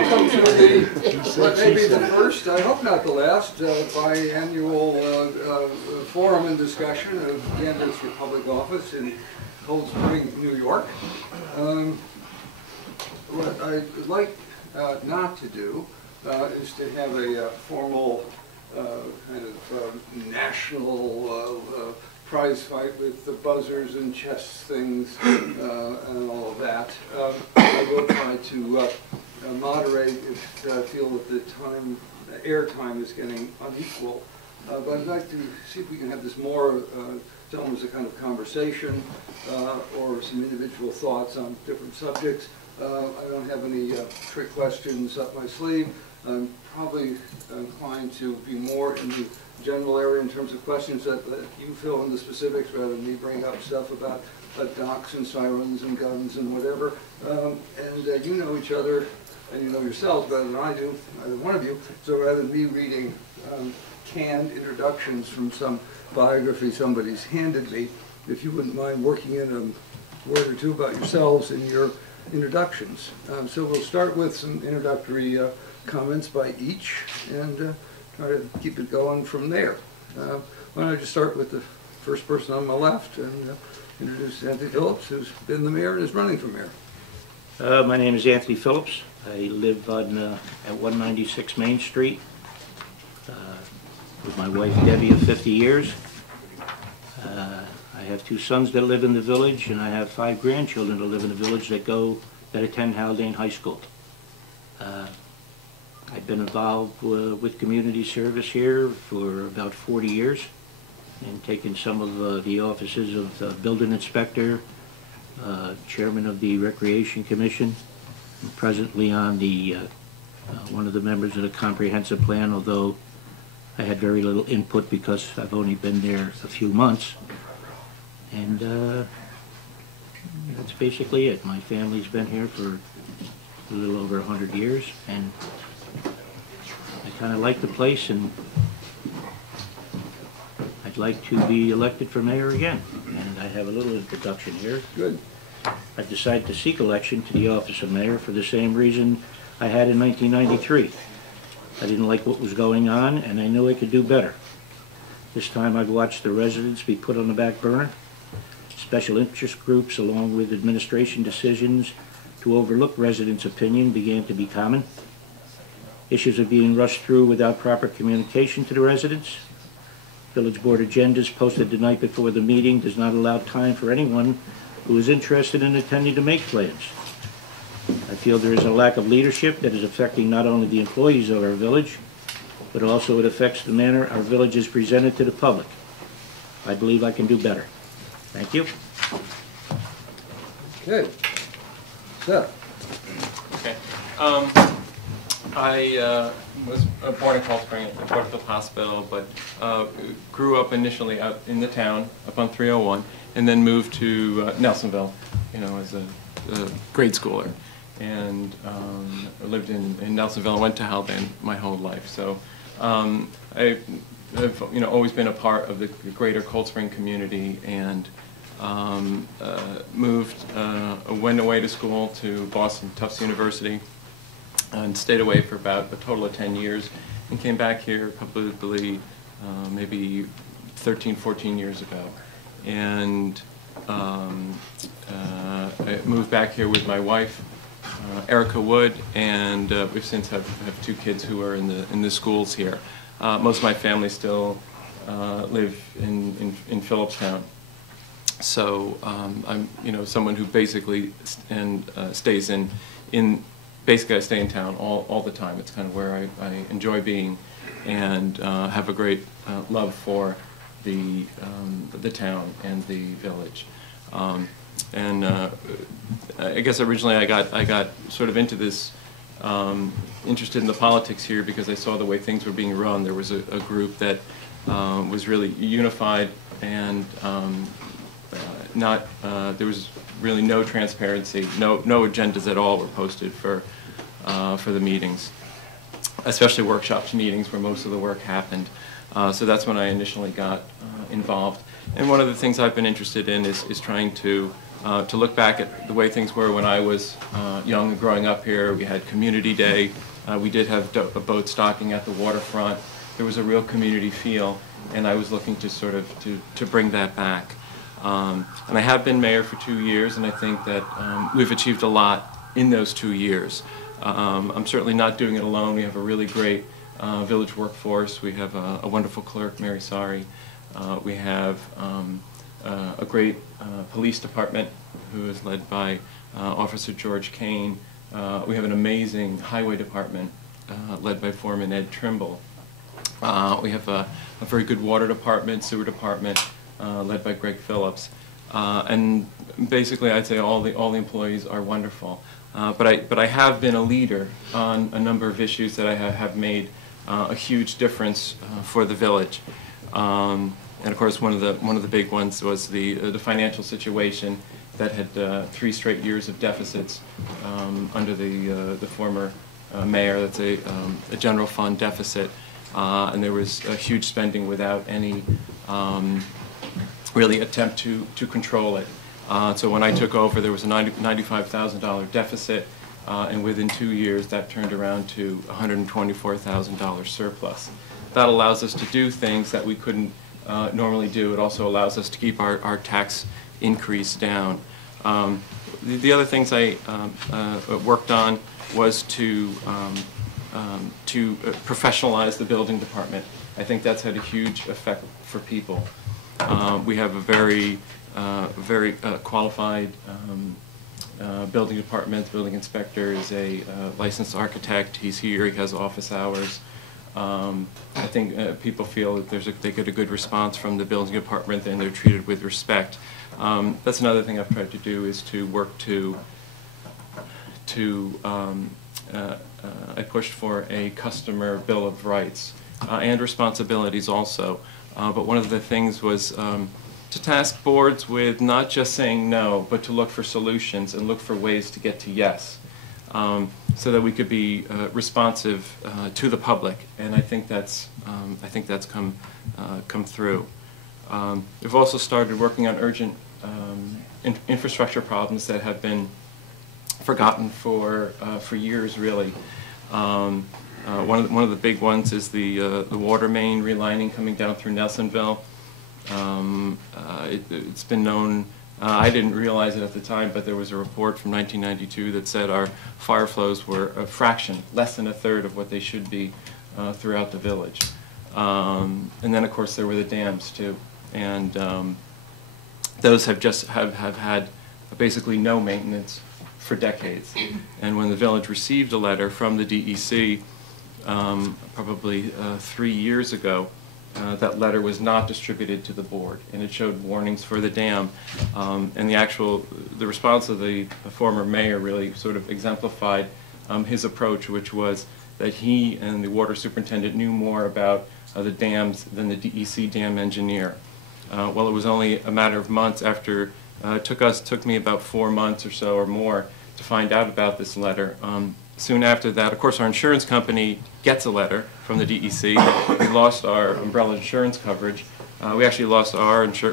welcome to the, what may be the first, I hope not the last, biannual forum and discussion of candidates for public office in Cold Spring, New York. What I'd like not to do is to have a formal kind of national prize fight with the buzzers and chess things and all of that. I will try to moderate if I feel that the air time is getting unequal. But I'd like to see if we can have this more almost a kind of conversation or some individual thoughts on different subjects. I don't have any trick questions up my sleeve. I'm probably inclined to be more in the general area in terms of questions that you fill in the specifics rather than me bring up stuff about docks and sirens and guns and whatever. And you know each other and you know yourselves better than I do, either one of you. So rather than me reading canned introductions from some biography somebody's handed me, if you wouldn't mind working in a word or two about yourselves in your introductions. So we'll start with some introductory comments by each and try to keep it going from there. Why don't I just start with the first person on my left and introduce Anthony Phillips, who's been the mayor and is running for mayor. My name is Anthony Phillips. I live on, at 196 Main Street with my wife Debbie of 50 years. I have 2 sons that live in the village, and I have 5 grandchildren that live in the village that attend Haldane High School. I've been involved with community service here for about 40 years and taken some of the offices of building inspector, chairman of the Recreation Commission, and presently on the one of the members of the comprehensive plan, although I had very little input because I've only been there a few months. And that's basically it. My family's been here for a little over 100 years, and I kind of like the place, and I'd like to be elected for mayor again. And I have a little introduction here. Good. I decided to seek election to the office of mayor for the same reason I had in 1993. I didn't like what was going on, and I knew I could do better. This time I've watched the residents be put on the back burner. Special interest groups, along with administration decisions to overlook residents' opinion, began to be common. Issues are being rushed through without proper communication to the residents. Village board agendas posted the night before the meeting does not allow time for anyone who is interested in attending to make plans. I feel there is a lack of leadership that is affecting not only the employees of our village, but also it affects the manner our village is presented to the public. I believe I can do better. Thank you. Okay. Seth. Okay. I was born in Cold Spring at the Porterfield Hospital, but grew up initially out in the town, up on 301, and then moved to Nelsonville, as a grade schooler. And I lived in Nelsonville and went to Haldane my whole life. So I've always been a part of the greater Cold Spring community, and went away to school to Boston Tufts University and stayed away for about a total of 10 years and came back here probably maybe 13, 14 years ago. And I moved back here with my wife, Erica Wood, and we've since have 2 kids who are in the schools here. Most of my family still live in Phillipstown. So I'm someone who basically stays basically I stay in town all the time. It's kind of where I enjoy being, and have a great love for the town and the village. And I guess originally I got sort of into this, interested in the politics here because I saw the way things were being run. There was a group that was really unified, and there was really no transparency, no agendas at all were posted for the meetings, especially workshops meetings where most of the work happened. So that's when I initially got involved. And one of the things I've been interested in is trying to to look back at the way things were when I was young and growing up here. We had Community Day. We did have a boat stocking at the waterfront. There was a real community feel, and I was looking to sort of to bring that back. And I have been mayor for 2 years, and I think that we've achieved a lot in those 2 years. I'm certainly not doing it alone. We have a really great village workforce. We have a wonderful clerk, Mary Sari. We have a great police department who is led by Officer George Kane. We have an amazing highway department led by Foreman Ed Trimble. We have a very good water department, sewer department led by Greg Phillips. And basically I'd say all the employees are wonderful. But I have been a leader on a number of issues that I have made a huge difference for the village. And of course, one of the big ones was the financial situation that had 3 straight years of deficits under the former mayor. That's a general fund deficit, and there was a huge spending without any really attempt to control it. So when I took over, there was a $95,000 deficit, and within 2 years, that turned around to $124,000 surplus. That allows us to do things that we couldn't normally do. It also allows us to keep our tax increase down. The other things I worked on was to professionalize the building department. I think that's had a huge effect for people. We have a very qualified building department. The building inspector is a licensed architect. He's here. He has office hours. I think people feel that they get a good response from the building department and they're treated with respect. That's another thing I've tried to do, is to work I pushed for a customer bill of rights and responsibilities also. But one of the things was to task boards with not just saying no, but to look for solutions and look for ways to get to yes, so that we could be responsive to the public. And I think that's come through. We've also started working on urgent infrastructure problems that have been forgotten for years, really. One of the big ones is the water main relining coming down through Nelsonville. It's been known, I didn't realize it at the time, but there was a report from 1992 that said our fire flows were a fraction, less than a third of what they should be throughout the village. And then of course there were the dams too, and those have had basically no maintenance for decades. And when the village received a letter from the DEC probably 3 years ago, that letter was not distributed to the board, and it showed warnings for the dam. And the response of the former mayor really sort of exemplified his approach, which was that he and the water superintendent knew more about the dams than the DEC dam engineer. Well, it was only a matter of months after, it took me about 4 months or so or more to find out about this letter. Soon after that, of course, our insurance company gets a letter from the DEC. We lost our umbrella insurance coverage. We actually lost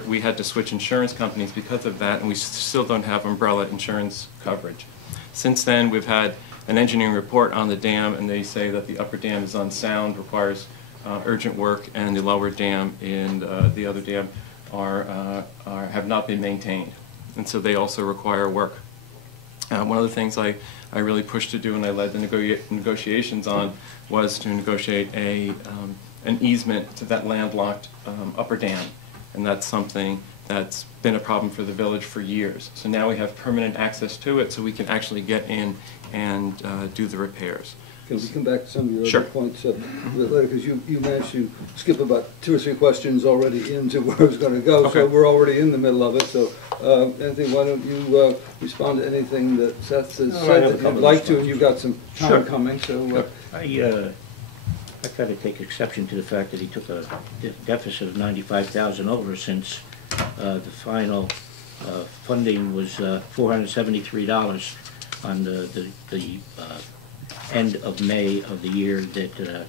we had to switch insurance companies because of that, and we still don't have umbrella insurance coverage. Since then, we've had an engineering report on the dam, and they say that the upper dam is unsound, requires urgent work, and the lower dam and the other dam have not been maintained, and so they also require work. One of the things I really pushed to do, and I led the negotiations on, was to negotiate an easement to that landlocked upper dam, and that's something that's been a problem for the village for years. So now we have permanent access to it, so we can actually get in and do the repairs. Can we come back to some of your Sure. other points a bit later? Because you managed to skip about 2 or 3 questions already into where I was going to go, Okay. so we're already in the middle of it. So, Anthony, why don't you respond to anything that Seth has No, I said have a that couple you'd of like to, responses. and you've got some time Sure. coming. So, I kind of take exception to the fact that he took a deficit of $95,000 over, since the final funding was $473 on the end of May of the year that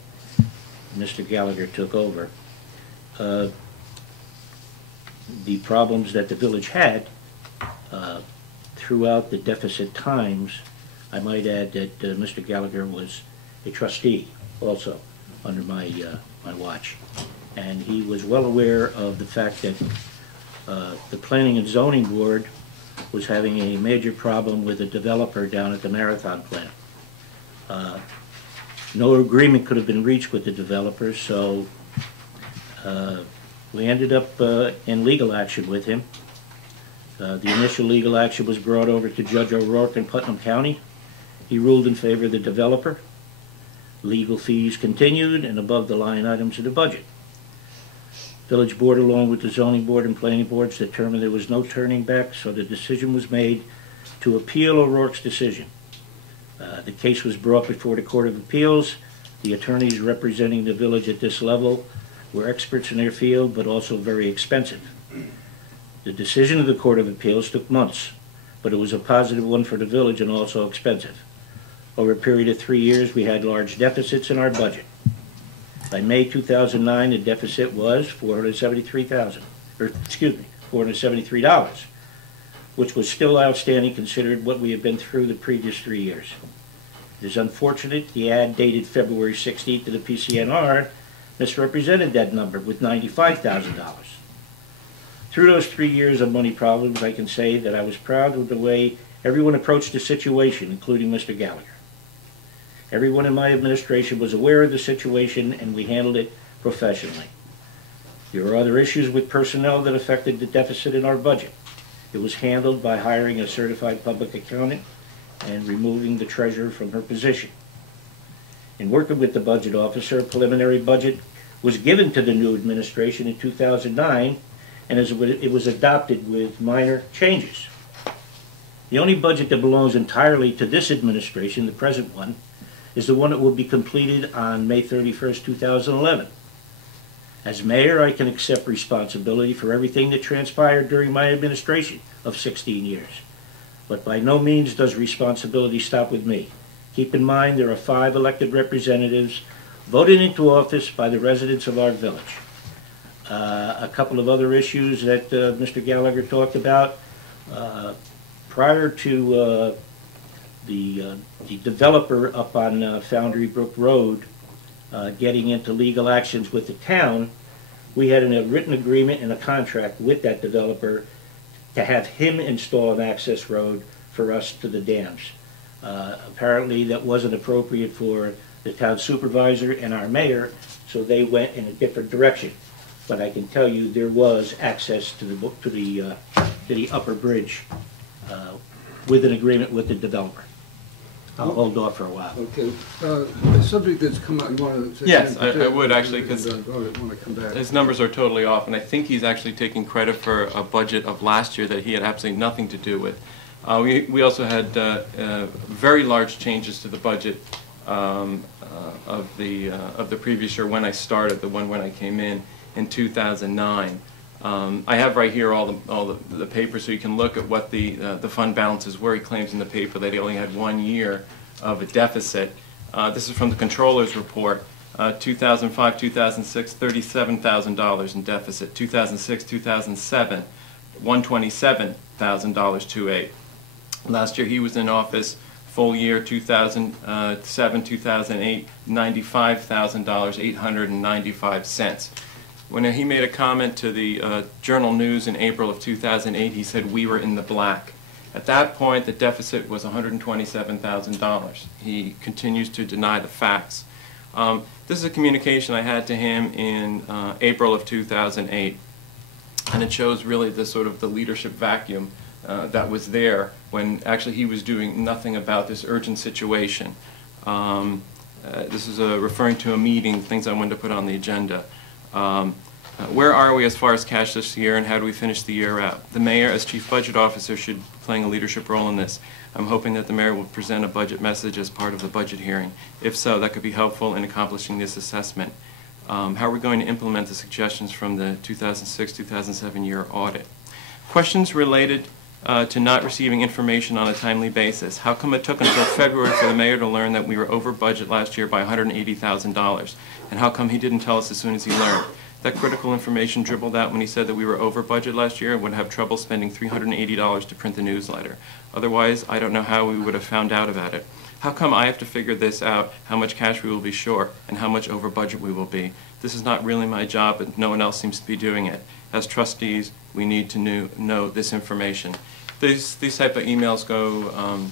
Mr. Gallagher took over. The problems that the village had throughout the deficit times. I might add that Mr. Gallagher was a trustee also under my watch. And he was well aware of the fact that the Planning and Zoning Board was having a major problem with a developer down at the Marathon plant. No agreement could have been reached with the developer, so we ended up in legal action with him. The initial legal action was brought over to Judge O'Rourke in Putnam County. He ruled in favor of the developer. Legal fees continued and above the line items of the budget. Village Board, along with the Zoning Board and Planning Boards, determined there was no turning back, so the decision was made to appeal O'Rourke's decision. The case was brought before the Court of Appeals. The attorneys representing the village at this level were experts in their field, but also very expensive. The decision of the Court of Appeals took months, but it was a positive one for the village and also expensive. Over a period of 3 years, we had large deficits in our budget. By May 2009, the deficit was $473, which was still outstanding considered what we had been through the previous 3 years. It is unfortunate the ad dated February 16th to the PCNR misrepresented that number with $95,000. Through those 3 years of money problems, I can say that I was proud of the way everyone approached the situation, including Mr. Gallagher. Everyone in my administration was aware of the situation, and we handled it professionally. There were other issues with personnel that affected the deficit in our budget. It was handled by hiring a certified public accountant and removing the treasurer from her position. In working with the budget officer, a preliminary budget was given to the new administration in 2009, and it was adopted with minor changes. The only budget that belongs entirely to this administration, the present one, is the one that will be completed on May 31st, 2011. As mayor, I can accept responsibility for everything that transpired during my administration of 16 years. But by no means does responsibility stop with me. Keep in mind there are 5 elected representatives voted into office by the residents of our village. A couple of other issues that Mr. Gallagher talked about. Prior to the developer up on Foundry Brook Road getting into legal actions with the town, we had a written agreement and a contract with that developer to have him install an access road for us to the dams. Apparently that wasn't appropriate for the town supervisor and our mayor, so they went in a different direction. But I can tell you there was access to the upper bridge with an agreement with the developer. I'll hold off for a while. Okay. A subject that's come up, you want to say? Yes, I would actually, because want to come back. his numbers are totally off, and I think he's actually taking credit for a budget of last year that he had absolutely nothing to do with. We also had very large changes to the budget of the previous year when I started, the one when I came in 2009. I have right here all the papers, so you can look at what the fund balances were. He claims in the paper that he only had 1 year of a deficit. This is from the Controller's report. 2005, 2006, $37,000 in deficit. 2006, 2007, $127,000 Last year he was in office, full year 2007, 2008, $95,000, 895 cents. When he made a comment to the Journal News in April of 2008, he said we were in the black. At that point, the deficit was $127,000. He continues to deny the facts. This is a communication I had to him in April of 2008, and it shows really the sort of the leadership vacuum that was there when actually he was doing nothing about this urgent situation. This is referring to a meeting, things I wanted to put on the agenda. Where are we as far as cash this year, and how do we finish the year out? The mayor, as chief budget officer, should be playing a leadership role in this. I'm hoping that the mayor will present a budget message as part of the budget hearing. If so, that could be helpful in accomplishing this assessment. How are we going to implement the suggestions from the 2006-2007 year audit? Questions related to not receiving information on a timely basis. How come it took until February for the mayor to learn that we were over budget last year by $180,000? And how come he didn't tell us as soon as he learned? That critical information dribbled out when he said that we were over budget last year and would have trouble spending $380 to print the newsletter. Otherwise, I don't know how we would have found out about it. How come I have to figure this out, how much cash we will be short, and how much over budget we will be? This is not really my job, but no one else seems to be doing it. As trustees, we need to know this information. These type of emails go,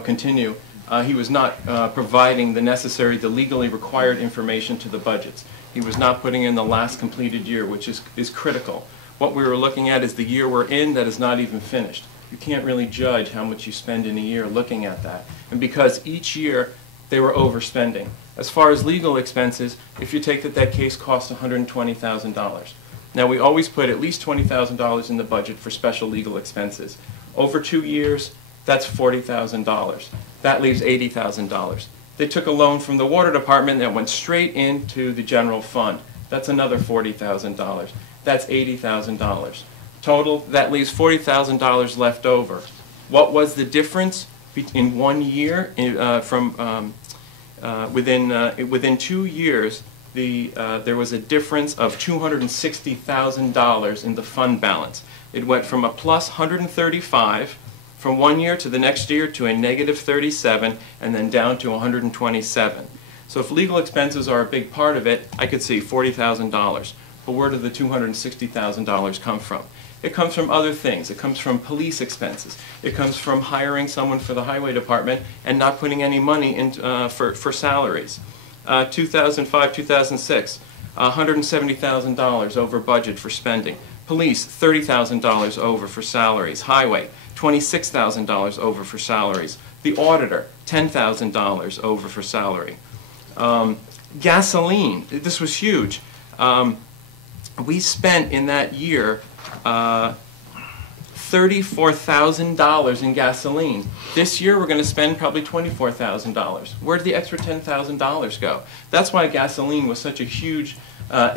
continue. He was not providing the legally required information to the budgets. He was not putting in the last completed year, which is critical. What we were looking at is the year we're in that is not even finished. You can't really judge how much you spend in a year looking at that. And because each year they were overspending. As far as legal expenses, if you take that case cost $120,000. Now we always put at least $20,000 in the budget for special legal expenses. Over 2 years, that's $40,000. That leaves $80,000. They took a loan from the water department that went straight into the general fund. That's another $40,000. That's $80,000. Total, that leaves $40,000 left over. What was the difference in 1 year? Within 2 years, there was a difference of $260,000 in the fund balance. It went from a plus 135 from 1 year to the next year to a negative 37, and then down to 127. So if legal expenses are a big part of it, I could see $40,000. But where did the $260,000 come from? It comes from other things. It comes from police expenses. It comes from hiring someone for the highway department and not putting any money in, for salaries. 2005, 2006, $170,000 over budget for spending. Police, $30,000 over for salaries. Highway, $26,000 over for salaries. The auditor, $10,000 over for salary. Gasoline, this was huge. We spent in that year $34,000 in gasoline. This year we're going to spend probably $24,000. Where did the extra $10,000 go? That's why gasoline was such a huge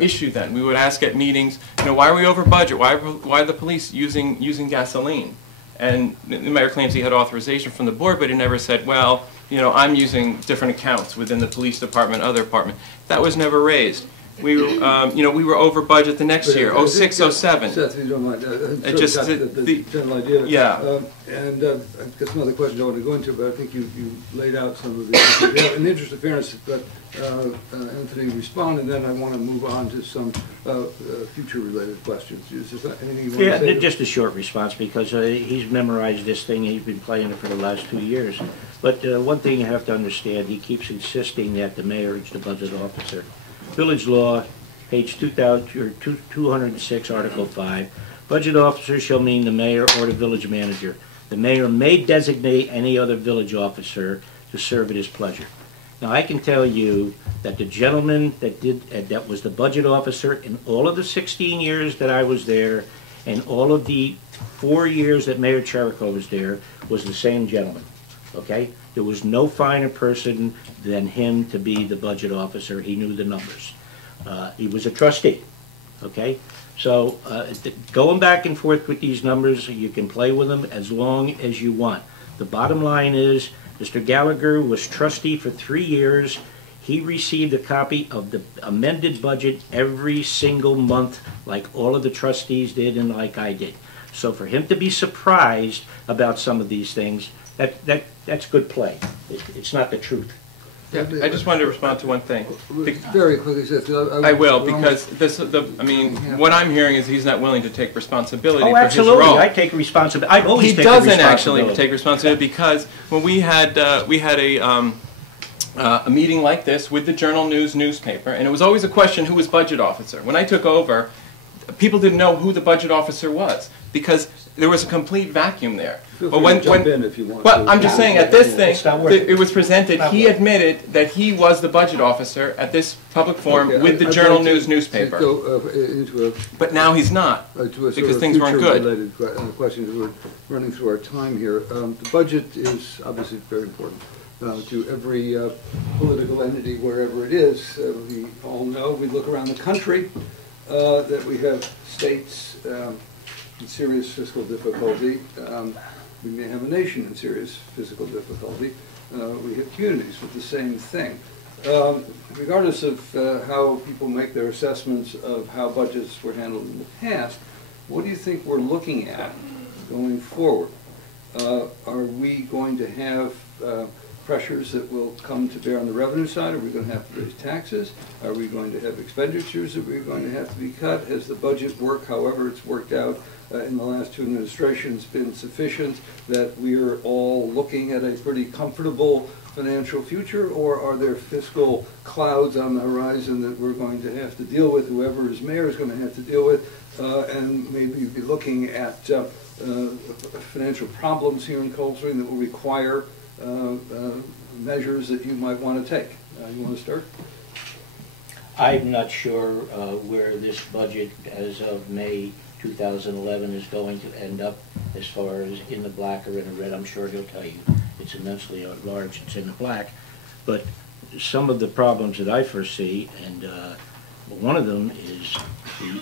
issue then. We would ask at meetings, why are we over budget? Why are the police using gasoline? And the mayor claims he had authorization from the board, but he never said, well, I'm using different accounts within the police department, other department. That was never raised. We were, we were over budget the next year, 06, 07. Seth, if you don't mind, It just the general idea. Yeah. And I guess another question I want to go into, but I think you laid out some of the issues. In the interest of fairness, but Anthony respond, and then I want to move on to some future-related questions. Is there anything you want to say? Just a short response, because he's memorized this thing. He's been playing it for the last 2 years. But one thing you have to understand, he keeps insisting that the mayor is the budget officer. Village Law, page 206, Article 5. Budget officer shall mean the mayor or the village manager. The mayor may designate any other village officer to serve at his pleasure. Now, I can tell you that the gentleman that was the budget officer in all of the 16 years that I was there, and all of the 4 years that Mayor Cherico was there, was the same gentleman. Okay? There was no finer person than him to be the budget officer. He knew the numbers. He was a trustee. Okay? So going back and forth with these numbers, you can play with them as long as you want. The bottom line is, Mr. Gallagher was trustee for 3 years. He received a copy of the amended budget every single month, like all of the trustees did and like I did. So for him to be surprised about some of these things, that's good play. It's not the truth. Yeah, I just wanted to respond to one thing. Very quickly, Seth. I will, because what I'm hearing is he's not willing to take responsibility for his role. Absolutely, I take responsibility. I've always taken responsibility. He doesn't actually take responsibility, because when we had a meeting like this with the Journal News newspaper, and it was always a question, who was budget officer? When I took over, people didn't know who the budget officer was, because there was a complete vacuum there. Feel free to jump in if you want. Well, I'm just saying, at this thing, it was presented, he admitted that he was the budget officer at this public forum with the Journal News newspaper. But now he's not, because things weren't good. Related questions. We're running through our time here. The budget is obviously very important to every political entity, wherever it is. We all know, we look around the country, that we have states in serious fiscal difficulty. We may have a nation in serious physical difficulty. We have communities with the same thing. Regardless of how people make their assessments of how budgets were handled in the past, what do you think we're looking at going forward? Are we going to have pressures that will come to bear on the revenue side? Are we going to have to raise taxes? Are we going to have expenditures that we're going to have to be cut? Has the budget work, however it's worked out in the last two administrations, been sufficient that we are all looking at a pretty comfortable financial future, or are there fiscal clouds on the horizon that we're going to have to deal with, whoever is mayor is going to have to deal with, and maybe be looking at financial problems here in Cold Spring that will require measures that you might want to take? You want to start? I'm not sure where this budget as of May 2011 is going to end up as far as in the black or in the red. I'm sure he'll tell you it's immensely large, it's in the black. But some of the problems that I foresee, and one of them is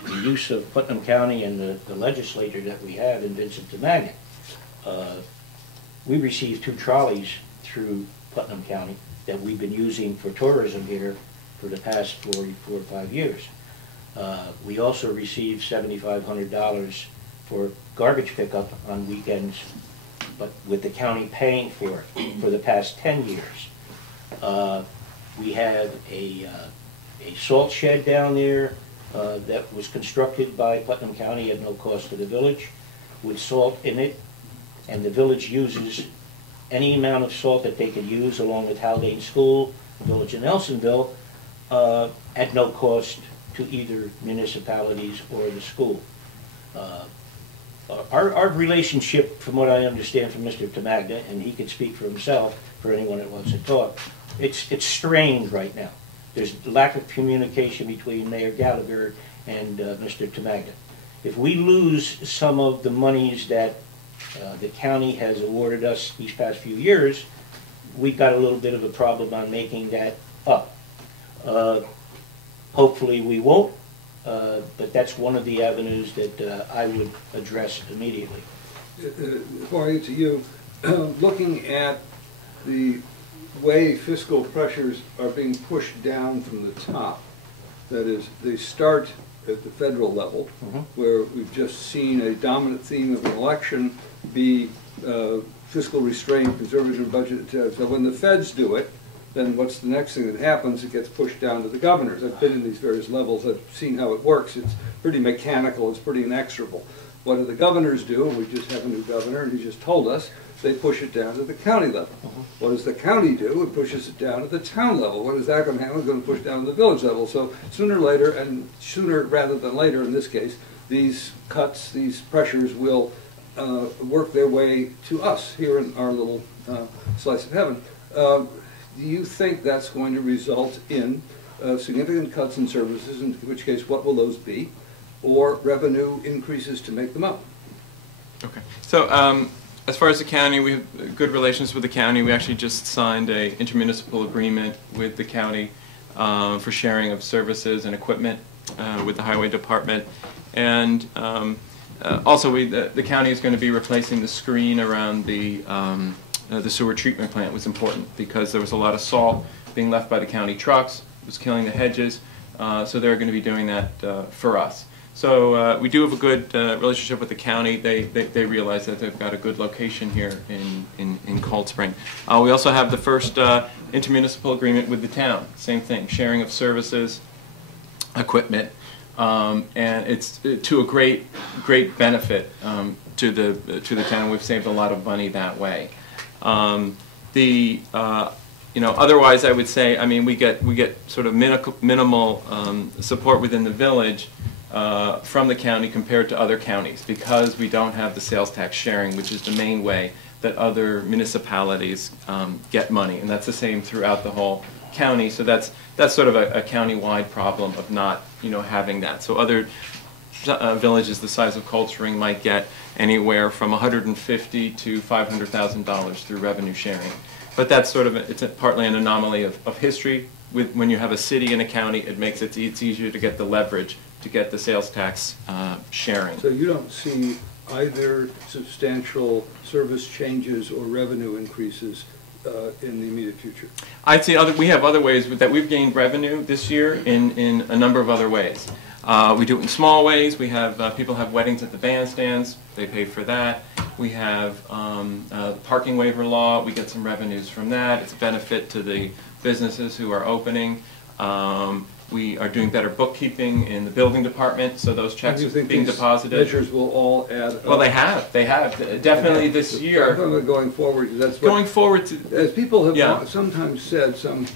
the use of Putnam County and the legislature that we have in Vincent de Magna. We received 2 trolleys through Putnam County that we've been using for tourism here for the past 4 or 5 years. We also received $7,500 for garbage pickup on weekends, but with the county paying for it for the past 10 years. We have a salt shed down there that was constructed by Putnam County at no cost to the village with salt in it, and the village uses any amount of salt that they could use along with Haldane School, the village in Nelsonville, at no cost to either municipalities or the school. Our relationship, from what I understand from Mr. Tamagna, and he could speak for himself, for anyone that wants to talk, it's strained right now. There's lack of communication between Mayor Gallagher and Mr. Tamagna. If we lose some of the monies that the county has awarded us these past few years, we've got a little bit of a problem on making that up. Hopefully we won't, but that's one of the avenues that I would address immediately. Before I get to you, looking at the way fiscal pressures are being pushed down from the top, that is, they start at the federal level, where we've just seen a dominant theme of an election be fiscal restraint, conservative budget. So when the feds do it, then what's the next thing that happens? It gets pushed down to the governors. I've been in these various levels. I've seen how it works. It's pretty mechanical. It's pretty inexorable. What do the governors do? And we just have a new governor, and he just told us they push it down to the county level. What does the county do? It pushes it down to the town level. What is that going to happen? It's going to push down to the village level. So sooner or later, and sooner rather than later in this case, these cuts, these pressures will work their way to us here in our little slice of heaven. Do you think that's going to result in significant cuts in services, in which case what will those be, or revenue increases to make them up? Okay. So as far as the county, we have good relations with the county. We actually just signed an intermunicipal agreement with the county for sharing of services and equipment with the highway department. And also the county is going to be replacing the screen around the sewer treatment plant. Was important because there was a lot of salt being left by the county trucks. It was killing the hedges. So they're going to be doing that for us. So we do have a good relationship with the county. They realize that they've got a good location here in Cold Spring. We also have the first intermunicipal agreement with the town. Same thing, sharing of services, equipment, and it's to a great benefit to the town. We've saved a lot of money that way. Otherwise, I would say, I mean, we get sort of minimal support within the village from the county compared to other counties because we don't have the sales tax sharing, which is the main way that other municipalities get money, and that's the same throughout the whole county. So that's sort of a county-wide problem of not having that. So other villages the size of Cold Spring might get anywhere from $150,000 to $500,000 through revenue sharing. But that's sort of it's partly an anomaly of history. When you have a city and a county, it's easier to get the leverage to get the sales tax sharing. So you don't see either substantial service changes or revenue increases in the immediate future? I'd say we have other ways that we've gained revenue this year in a number of other ways. We do it in small ways. We have people have weddings at the bandstands. They pay for that. We have parking waiver law. We get some revenues from that. It's a benefit to the businesses who are opening. We are doing better bookkeeping in the building department, so those checks are being deposited. Measures will all add up? Well, they have definitely this year. Going forward, that's what, going forward. As people have Yeah. sometimes said, some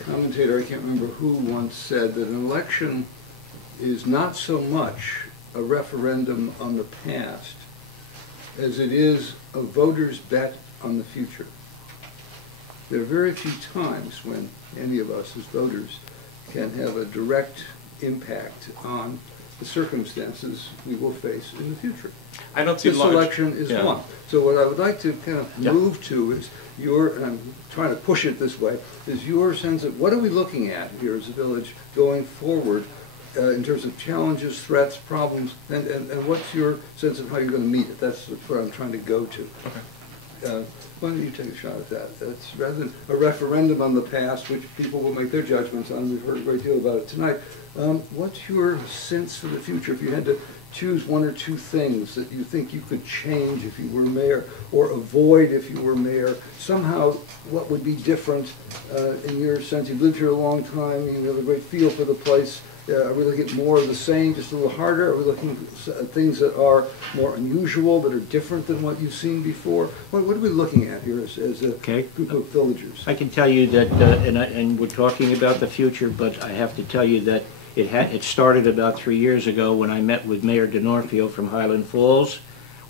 commentator, I can't remember who, once said that an election is not so much a referendum on the past as it is a voter's bet on the future. There are very few times when any of us as voters can have a direct impact on the circumstances we will face in the future. I don't see this election is one. So what I would like to kind of move to is and I'm trying to push it this way, is your sense of what are we looking at here as a village going forward in terms of challenges, threats, problems, and what's your sense of how you're going to meet it? That's where I'm trying to go to. Okay. Why don't you take a shot at that? That's rather than a referendum on the past, which people will make their judgments on. We've heard a great deal about it tonight. What's your sense for the future? If you had to choose one or two things that you think you could change if you were mayor, or avoid if you were mayor, somehow what would be different in your sense? You've lived here a long time, you have a great feel for the place. Are we looking at more of the same, just a little harder? Are we looking at things that are more unusual, that are different than what you've seen before? What are we looking at here as a group of villagers? I can tell you that, and we're talking about the future, but I have to tell you that it started about 3 years ago when I met with Mayor DeNorfio from Highland Falls.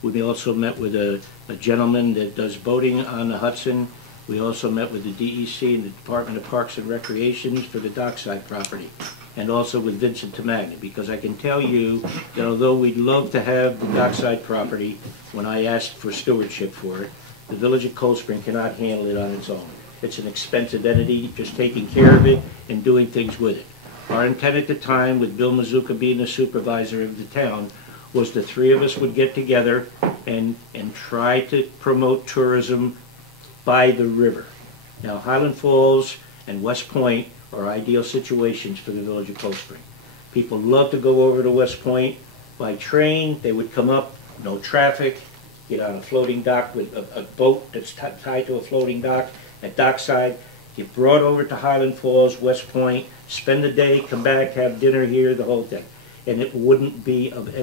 We also met with a gentleman that does boating on the Hudson. We also met with the DEC and the Department of Parks and Recreation for the dockside property, and also with Vincent Tamagna, because I can tell you that although we'd love to have the dockside property, when I asked for stewardship for it, the village of Cold Spring cannot handle it on its own. It's an expensive entity, just taking care of it and doing things with it. Our intent at the time, with Bill Mazuka being the supervisor of the town, was the three of us would get together and try to promote tourism by the river. Now, Highland Falls and West Point are ideal situations for the village of Cold Spring. People love to go over to West Point by train. They would come up, no traffic, get on a floating dock with a boat that's tied to a floating dock at dockside, get brought over to Highland Falls, West Point, spend the day, come back, have dinner here, the whole thing. And it wouldn't be of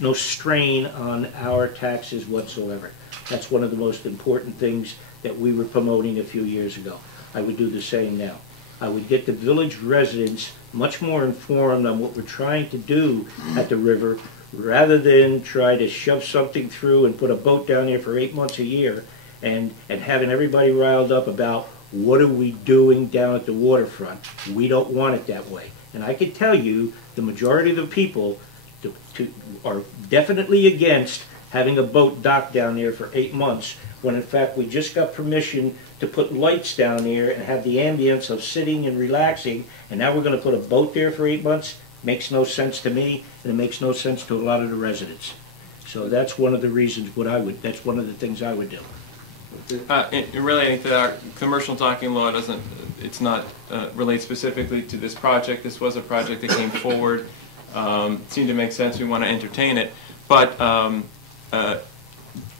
no strain on our taxes whatsoever. That's one of the most important things that we were promoting a few years ago. I would do the same now. I would get the village residents much more informed on what we're trying to do at the river, rather than try to shove something through and put a boat down there for 8 months a year and having everybody riled up about what are we doing down at the waterfront. We don't want it that way. And I can tell you the majority of the people are definitely against having a boat docked down there for 8 months, when in fact we just got permission to put lights down there and have the ambience of sitting and relaxing, and now we're going to put a boat there for 8 months. Makes no sense to me, and it makes no sense to a lot of the residents. So that's one of the reasons that's one of the things I would do. In relating to our commercial docking law, it's not relate specifically to this project. This was a project that came forward, seemed to make sense. We want to entertain it, but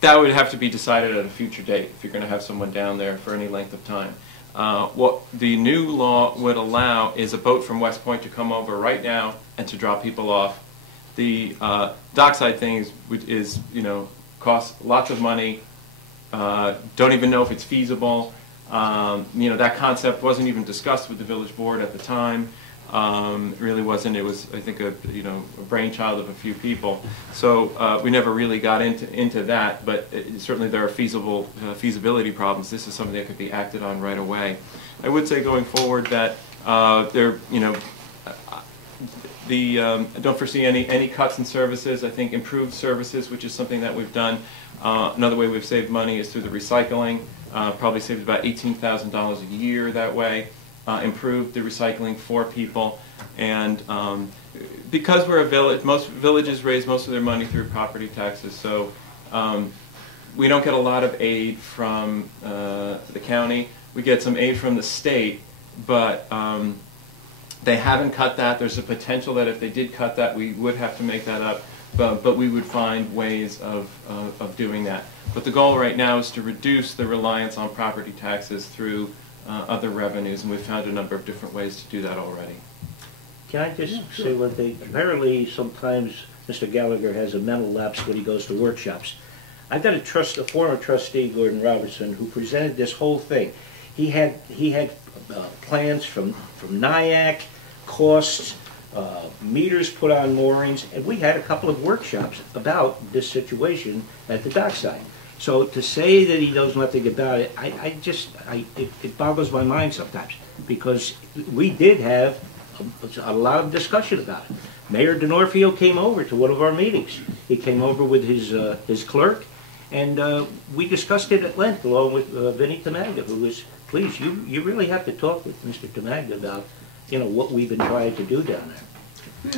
that would have to be decided at a future date if you're going to have someone down there for any length of time. What the new law would allow is a boat from West Point to come over right now and to drop people off. The dockside thing is costs lots of money. Don't even know if it's feasible. That concept wasn't even discussed with the village board at the time. It really wasn't. It was, I think, a brainchild of a few people. So we never really got into that. But certainly there are feasibility problems. This is something that could be acted on right away. I would say going forward that don't foresee any cuts in services. I think improved services, which is something that we've done. Another way we've saved money is through the recycling. Probably saved about $18,000 a year that way. Improved the recycling for people, and because we're a village, most villages raise most of their money through property taxes. So We don't get a lot of aid from the county. We get some aid from the state, but they haven't cut that. There's a potential that if they did cut that, we would have to make that up, but we would find ways of doing that. But the goal right now is to reduce the reliance on property taxes through other revenues, and we've found a number of different ways to do that already. Can I just say one thing? Apparently, sometimes Mr. Gallagher has a mental lapse when he goes to workshops. I've got a former trustee, Gordon Robertson, who presented this whole thing. He had plans from NIAC, costs, meters put on moorings, and we had a couple of workshops about this situation at the dockside. So to say that he knows nothing about it, it boggles my mind sometimes, because we did have a lot of discussion about it. Mayor DeNorfio came over to one of our meetings. He came over with his clerk, and we discussed it at length along with Vinnie Tamagda, who was, please, you really have to talk with Mr. Tamagda about, what we've been trying to do down there.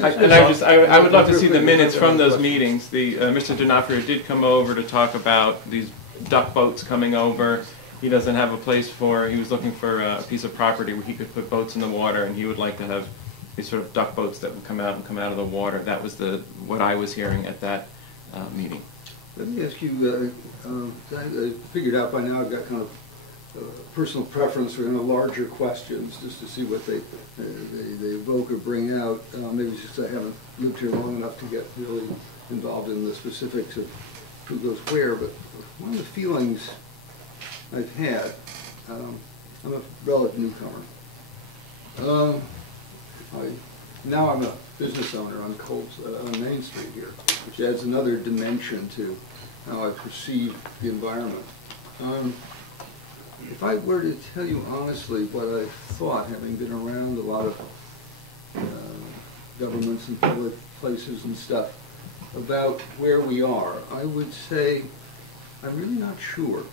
I would love to see the minutes from those meetings. Mr. DeNorfio did come over to talk about these duck boats coming over. He doesn't have a place he was looking for a piece of property where he could put boats in the water, and he would like to have these sort of duck boats that would come out of the water. That was what I was hearing at that meeting. Let me ask you, I figured out by now I've got kind of personal preference for larger questions, just to see what they evoke or bring out. Maybe it's just I haven't lived here long enough to get really involved in the specifics of who goes where, but one of the feelings I've had, I'm a relative newcomer. Now I'm a business owner on Main Street here, which adds another dimension to how I perceive the environment. If I were to tell you honestly what I thought, having been around a lot of governments and public places and stuff, about where we are, I would say I'm really not sure.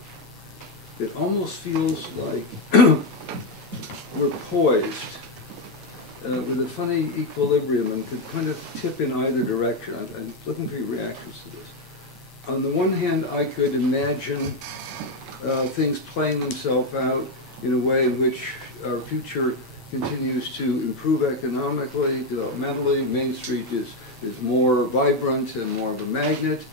It almost feels like we're poised with a funny equilibrium and could kind of tip in either direction. I'm looking for your reactions to this. On the one hand, I could imagine things playing themselves out in a way in which our future continues to improve economically, developmentally. Main Street is more vibrant and more of a magnet.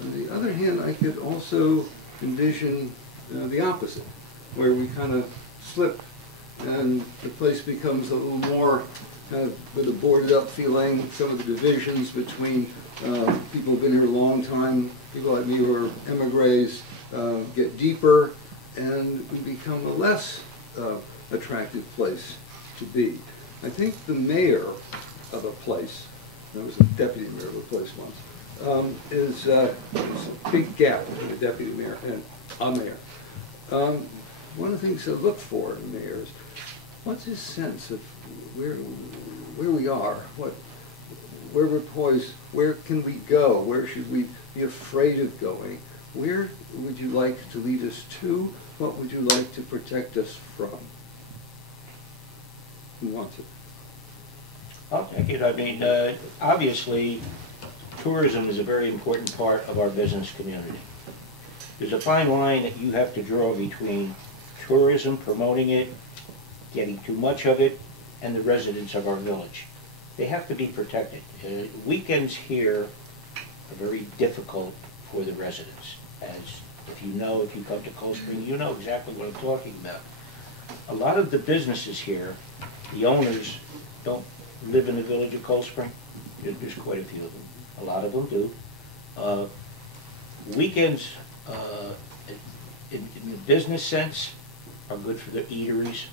On the other hand, I could also envision the opposite, where we kind of slip and the place becomes a little more kind of with a boarded up feeling. Some of the divisions between people who've been here a long time, people like me who are emigres, get deeper, and we become a less attractive place to be. I think the mayor of a place, I was a deputy mayor of a place once, is a big gap between a deputy mayor and a mayor. One of the things to look for in mayors, what's his sense of where we are, where we're poised, where can we go, where should we be afraid of going, where would you like to lead us to, what would you like to protect us from? Who wants it? I'll take it. I mean, obviously, tourism is a very important part of our business community. There's a fine line that you have to draw between tourism, promoting it, getting too much of it, and the residents of our village. They have to be protected. Weekends here are very difficult for the residents. As if you come to Cold Spring, you know exactly what I'm talking about. A lot of the businesses here, the owners don't live in the village of Cold Spring. There's quite a few of them. A lot of them do. Weekends, in the business sense, are good for the eateries.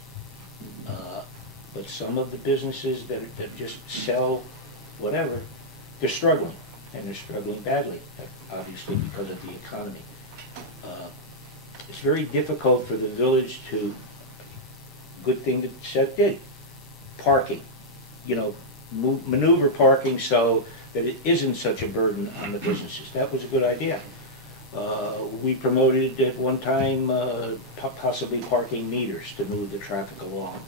But some of the businesses that just sell whatever, they're struggling. And they're struggling badly, obviously because of the economy. It's very difficult for the village to, good thing that Seth did, parking. Maneuver parking so that it isn't such a burden on the businesses. That was a good idea. We promoted at one time possibly parking meters to move the traffic along,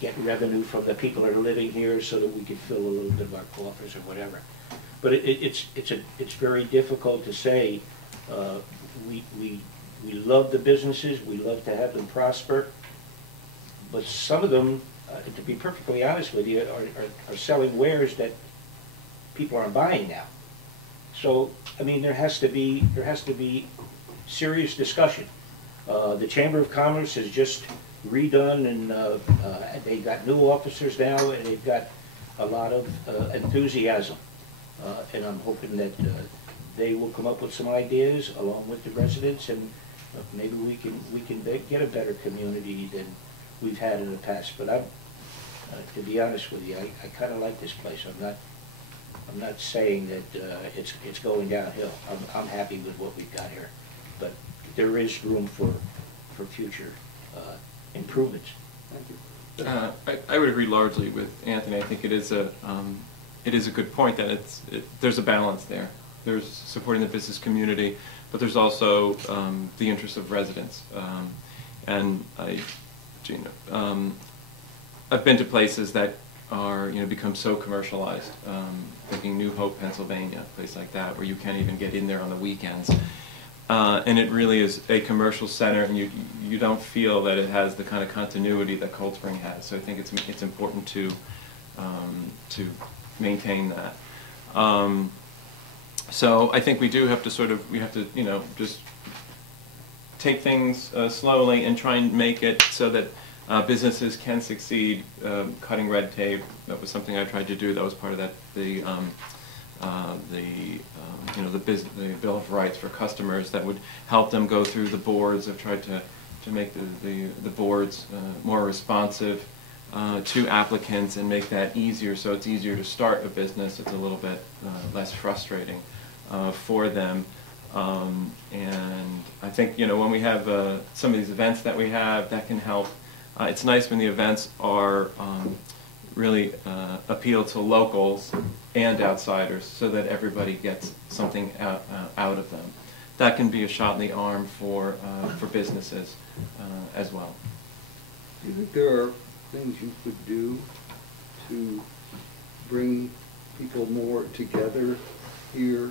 get revenue from the people that are living here so that we could fill a little bit of our coffers or whatever. But it's very difficult to say Uh, we love the businesses, we love to have them prosper, but some of them, to be perfectly honest with you, are selling wares that people aren't buying now. So, I mean, there has to be serious discussion. The Chamber of Commerce has just redone, and they've got new officers now, and they've got a lot of enthusiasm. And I'm hoping that they will come up with some ideas along with the residents, and maybe we can get a better community than we've had in the past. But to be honest with you, I kind of like this place. I'm not saying that it's going downhill. I'm happy with what we've got here, but there is room for future improvements. Thank you. I would agree largely with Anthony. I think it is a good point that there's a balance there. There's supporting the business community, but there's also the interests of residents. And I've been to places that are become so commercialized. Thinking New Hope, Pennsylvania, a place like that, where you can't even get in there on the weekends. And it really is a commercial center, and you don't feel that it has the kind of continuity that Cold Spring has. So I think it's important to maintain that. So I think we do have to just take things slowly and try and make it so that businesses can succeed. Cutting red tape, that was something I tried to do. That was part of that the Bill of Rights for customers that would help them go through the boards. I've tried to make the boards more responsive to applicants and make that easier, so it's easier to start a business. It's a little bit less frustrating for them. And I think when we have some of these events that we have, that can help. It's nice when the events are really appeal to locals and outsiders, so that everybody gets something out of them. That can be a shot in the arm for businesses as well. Do you think there are things you could do to bring people more together here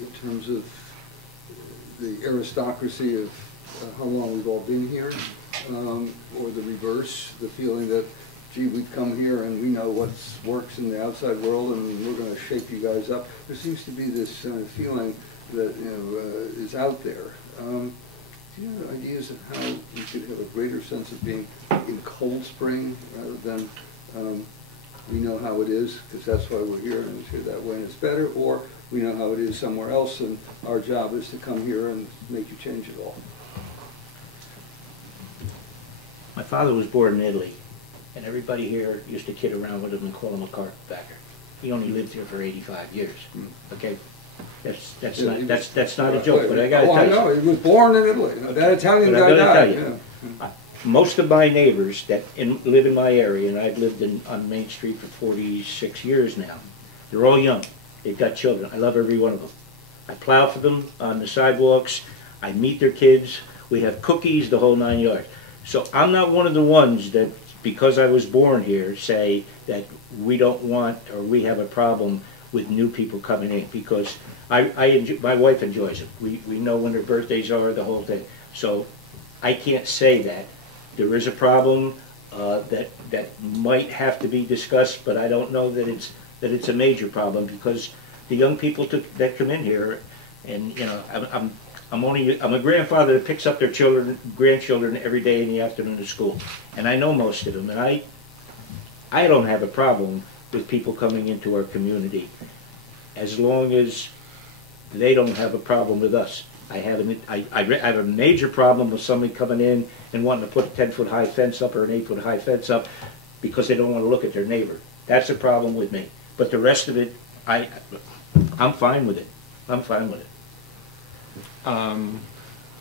in terms of the aristocracy of how long we've all been here, or the reverse, the feeling that, gee, we come here and we know what works in the outside world and we're going to shape you guys up? There seems to be this feeling that is out there. Do you have ideas of how we could have a greater sense of being in Cold Spring rather than we know how it is because that's why we're here and it's here that way and it's better, or we know how it is somewhere else and our job is to come here and make you change it all? My father was born in Italy, and everybody here used to kid around with him and call him a carpetbagger. He only lived here for 85 years. Okay, that's not a joke, but I got to tell you. I know. He was born in Italy. That Italian guy died. Yeah. Most of my neighbors that live in my area, and I've lived on Main Street for 46 years now, they're all young. They've got children. I love every one of them. I plow for them on the sidewalks. I meet their kids. We have cookies, the whole 9 yards. So I'm not one of the ones that, because I was born here, say that we don't want or we have a problem with new people coming in, because my wife enjoys it. We know when their birthdays are, the whole thing. So I can't say that. There is a problem that might have to be discussed, but I don't know that it's a major problem, because the young people that come in here, and I'm a grandfather that picks up their grandchildren every day in the afternoon to school, and I know most of them, and I don't have a problem with people coming into our community as long as they don't have a problem with us. I have a major problem with somebody coming in and wanting to put a 10-foot high fence up or an 8-foot high fence up because they don't want to look at their neighbor. That's a problem with me. But the rest of it, I'm fine with it. I'm fine with it. I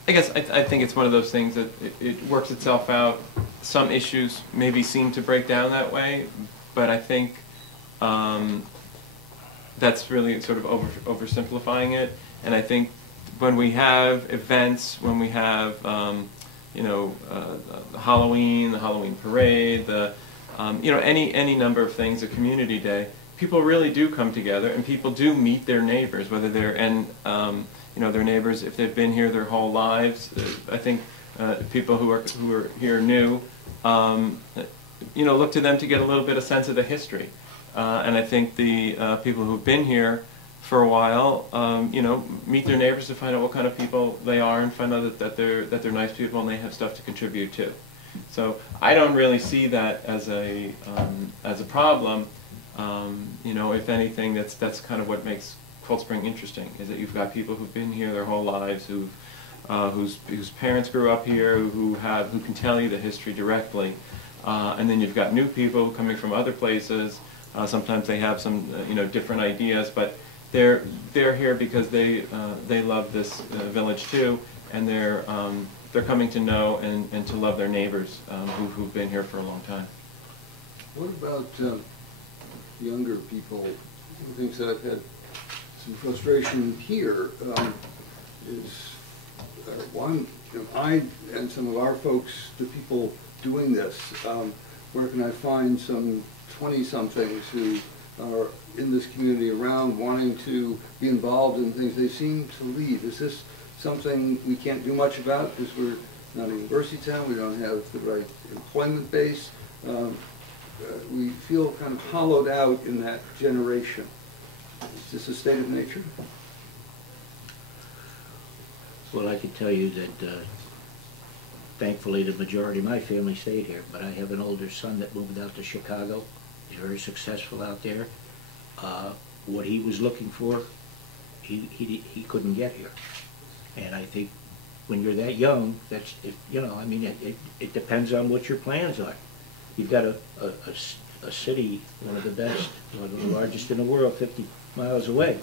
guess I think it's one of those things that it works itself out. Some issues maybe seem to break down that way, but I think that's really sort of oversimplifying it. And I think when we have events, when we have Halloween, the Halloween parade, any number of things, a community day, people really do come together, and people do meet their neighbors, whether they're their neighbors if they've been here their whole lives. I think people who are here new, look to them to get a little bit of sense of the history, and I think the people who've been here for a while, meet their neighbors to find out what kind of people they are, and find out that they're nice people and they have stuff to contribute too. So I don't really see that as a problem. If anything, that's kind of what makes Cold Spring interesting, is that you've got people who've been here their whole lives, whose parents grew up here, who can tell you the history directly, and then you've got new people coming from other places. Sometimes they have some different ideas, but they're here because they love this village too, and they're coming to know and to love their neighbors who've been here for a long time. What about younger people? One of the things that I've had some frustration here is one, I and some of our folks, the people doing this, where can I find some 20-somethings who are in this community around wanting to be involved in things? They seem to leave. Is this something we can't do much about because we're not a university town, we don't have the right employment base? We feel kind of hollowed out in that generation. Is this a state of nature? Well, I can tell you that thankfully the majority of my family stayed here, but I have an older son that moved out to Chicago. He's very successful out there. What he was looking for, he couldn't get here. And I think when you're that young, it depends on what your plans are. You've got a city, one of the best, one of the largest in the world, 50 miles away.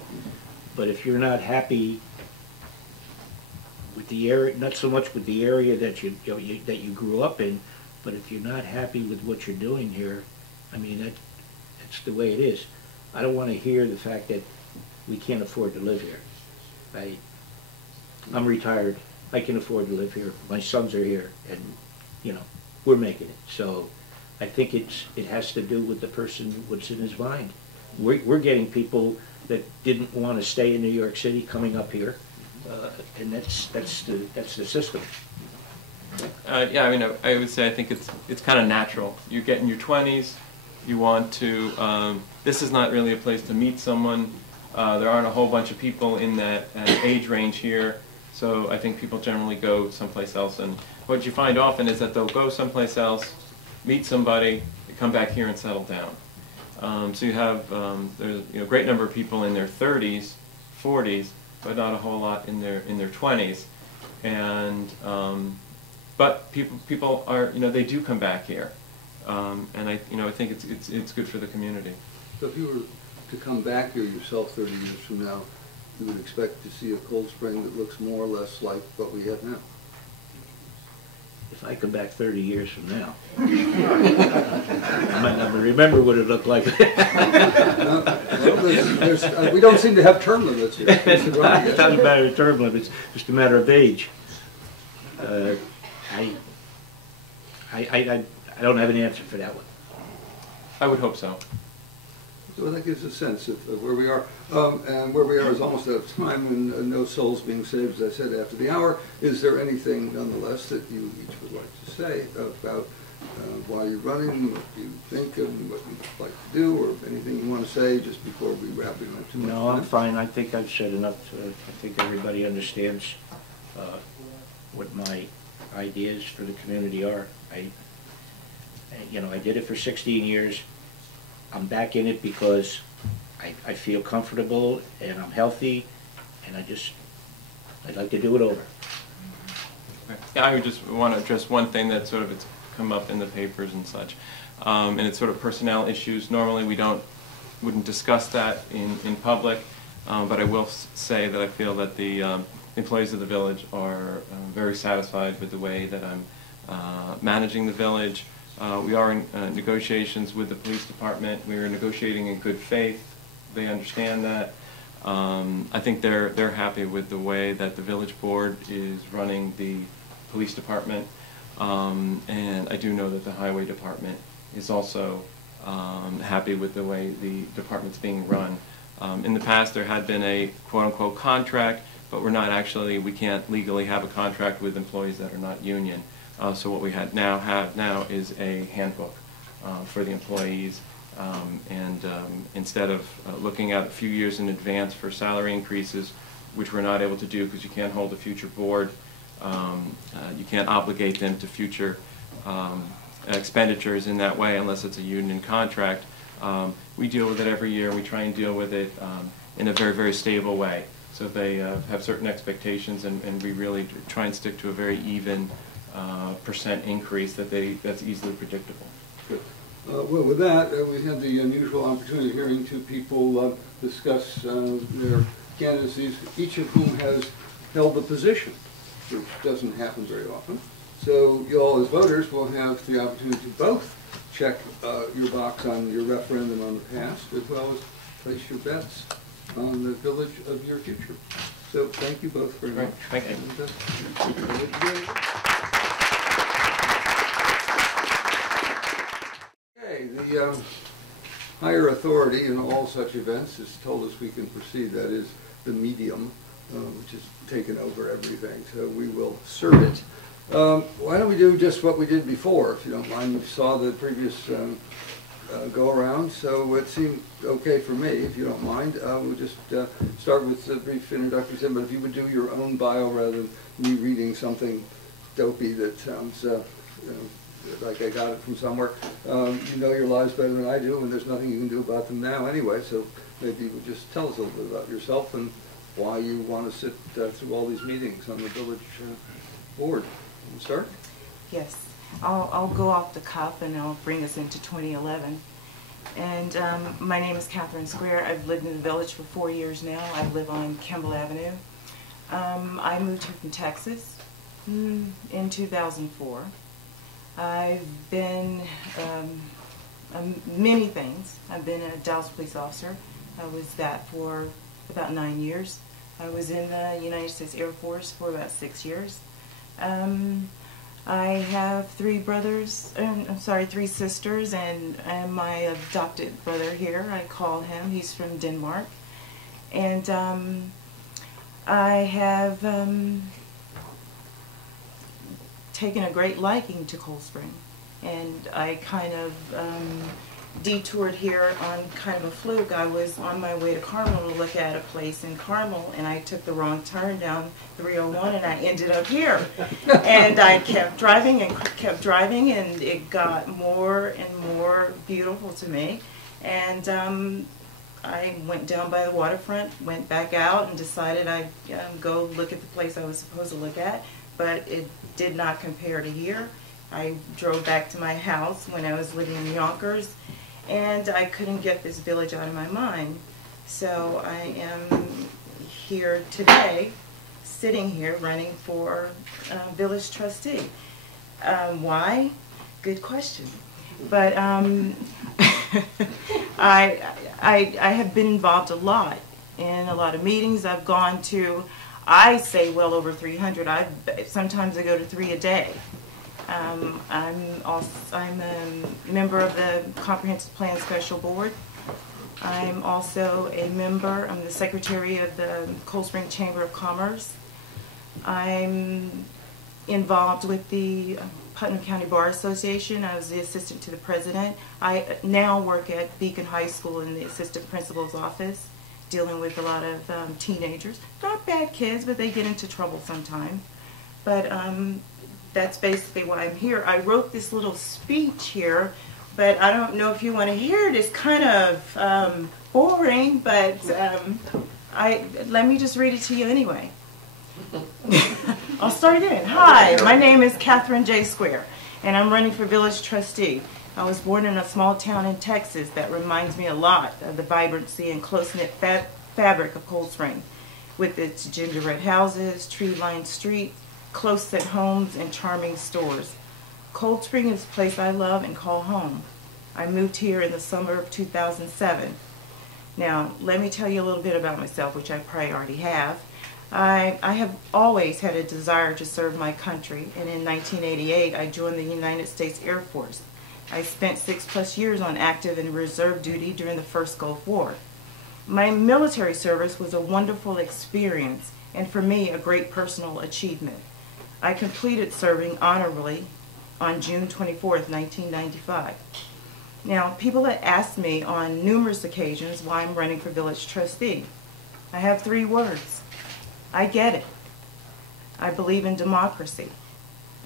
But if you're not happy with the area, not so much with the area that you grew up in, but if you're not happy with what you're doing here, that's the way it is. I don't want to hear the fact that we can't afford to live here. I'm retired. I can afford to live here. My sons are here, and we're making it. So I think it has to do with the person, what's in his mind. We're getting people that didn't want to stay in New York City coming up here, and that's the system. Yeah, I would say I think it's kind of natural. You get in your 20s, you want to. This is not really a place to meet someone. There aren't a whole bunch of people in that age range here, so I think people generally go someplace else. And what you find often is that they'll go someplace else, meet somebody, they come back here and settle down. So you have there's a great number of people in their 30s, 40s, but not a whole lot in their 20s, and but people are they do come back here, and I think it's good for the community. So if you were to come back here yourself 30 years from now, you would expect to see a Cold Spring that looks more or less like what we have now? If I come back 30 years from now, I might not remember what it looked like. We don't seem to have term limits here. It's not a matter of term limits, it's just a matter of age. I don't have an answer for that one. I would hope so. So that gives a sense of where we are. And where we are is almost out of time, and no souls being saved, as I said, after the hour. Is there anything, nonetheless, that you each would like to say about why you're running, what you think, and what you'd like to do, or anything you want to say just before we wrap it up too much? No, I'm fine. I think I've said enough. I think everybody understands what my ideas for the community are. I did it for 16 years. I'm back in it because I feel comfortable and I'm healthy, and I'd like to do it over. Yeah, I would just want to address one thing that sort of it's come up in the papers and such, and it's sort of personnel issues. Normally we wouldn't discuss that in public, but I will say that I feel that the employees of the village are very satisfied with the way that I'm managing the village. We are in negotiations with the police department. We are negotiating in good faith. They understand that. I think they're happy with the way that the village board is running the police department, and I do know that the highway department is also happy with the way the department's being run. In the past, there had been a quote-unquote contract, but we can't legally have a contract with employees that are not union. So what we have now is a handbook for the employees, and instead of looking out a few years in advance for salary increases, which we're not able to do because you can't hold a future board, you can't obligate them to future expenditures in that way unless it's a union contract. We deal with it every year. We try and deal with it in a very, very stable way. So they have certain expectations, and we really try and stick to a very even percent increase that's easily predictable. Good. Well, with that, we had the unusual opportunity of hearing two people discuss their candidacies, each of whom has held a position, which doesn't happen very often. So you all as voters will have the opportunity to both check your box on your referendum on the past, as well as place your bets on the village of your future. So thank you both very much. Thank you. Okay, the higher authority in all such events has told us we can proceed. That is the medium, which has taken over everything. So we will serve it. Why don't we do just what we did before, if you don't mind? You saw the previous go-around, so it seemed okay for me, if you don't mind. We'll just start with a brief introduction, but if you would do your own bio rather than me reading something dopey that sounds like I got it from somewhere. You know your lives better than I do, and there's nothing you can do about them now anyway, so maybe you would just tell us a little bit about yourself and why you want to sit through all these meetings on the village board. We'll start? Yes. I'll go off the cuff and I'll bring us into 2011. And my name is Catherine Square. I've lived in the village for 4 years now. I live on Kimball Avenue. I moved here from Texas in 2004. I've been many things. I've been a Dallas police officer. I was that for about 9 years. I was in the United States Air Force for about 6 years. I have three sisters, and my adopted brother here, I call him, he's from Denmark. And I have taken a great liking to Cold Spring, and I kind of detoured here on kind of a fluke. I was on my way to Carmel to look at a place in Carmel, and I took the wrong turn down 301, and I ended up here. And I kept driving and kept driving, and it got more and more beautiful to me. And I went down by the waterfront, went back out, and decided I'd go look at the place I was supposed to look at, but it did not compare to here. I drove back to my house when I was living in Yonkers, and I couldn't get this village out of my mind. So I am here today, sitting here running for village trustee. Why? Good question. But I have been involved a lot in a lot of meetings. I've gone to, I say well over 300. Sometimes I go to 3 a day. I'm a member of the Comprehensive Plan Special Board. I'm also a member, I'm the secretary of the Cold Spring Chamber of Commerce. I'm involved with the Putnam County Bar Association. I was the assistant to the president. I now work at Beacon High School in the assistant principal's office, dealing with a lot of teenagers. Not bad kids, but they get into trouble sometimes. But that's basically why I'm here. I wrote this little speech here, but I don't know if you want to hear it. It's kind of boring, but let me just read it to you anyway. I'll start in. Hi, my name is Catherine J. Square, and I'm running for village trustee. I was born in a small town in Texas that reminds me a lot of the vibrancy and close-knit fabric of Cold Spring, with its gingerbread houses, tree-lined streets, close-knit homes, and charming stores. Cold Spring is a place I love and call home. I moved here in the summer of 2007. Now, let me tell you a little bit about myself, which I probably already have. I have always had a desire to serve my country, and in 1988 I joined the United States Air Force. I spent 6+ years on active and reserve duty during the first Gulf War. My military service was a wonderful experience and for me a great personal achievement. I completed serving honorably on June 24th, 1995. Now, people have asked me on numerous occasions why I'm running for village trustee. I have 3 words. I get it. I believe in democracy.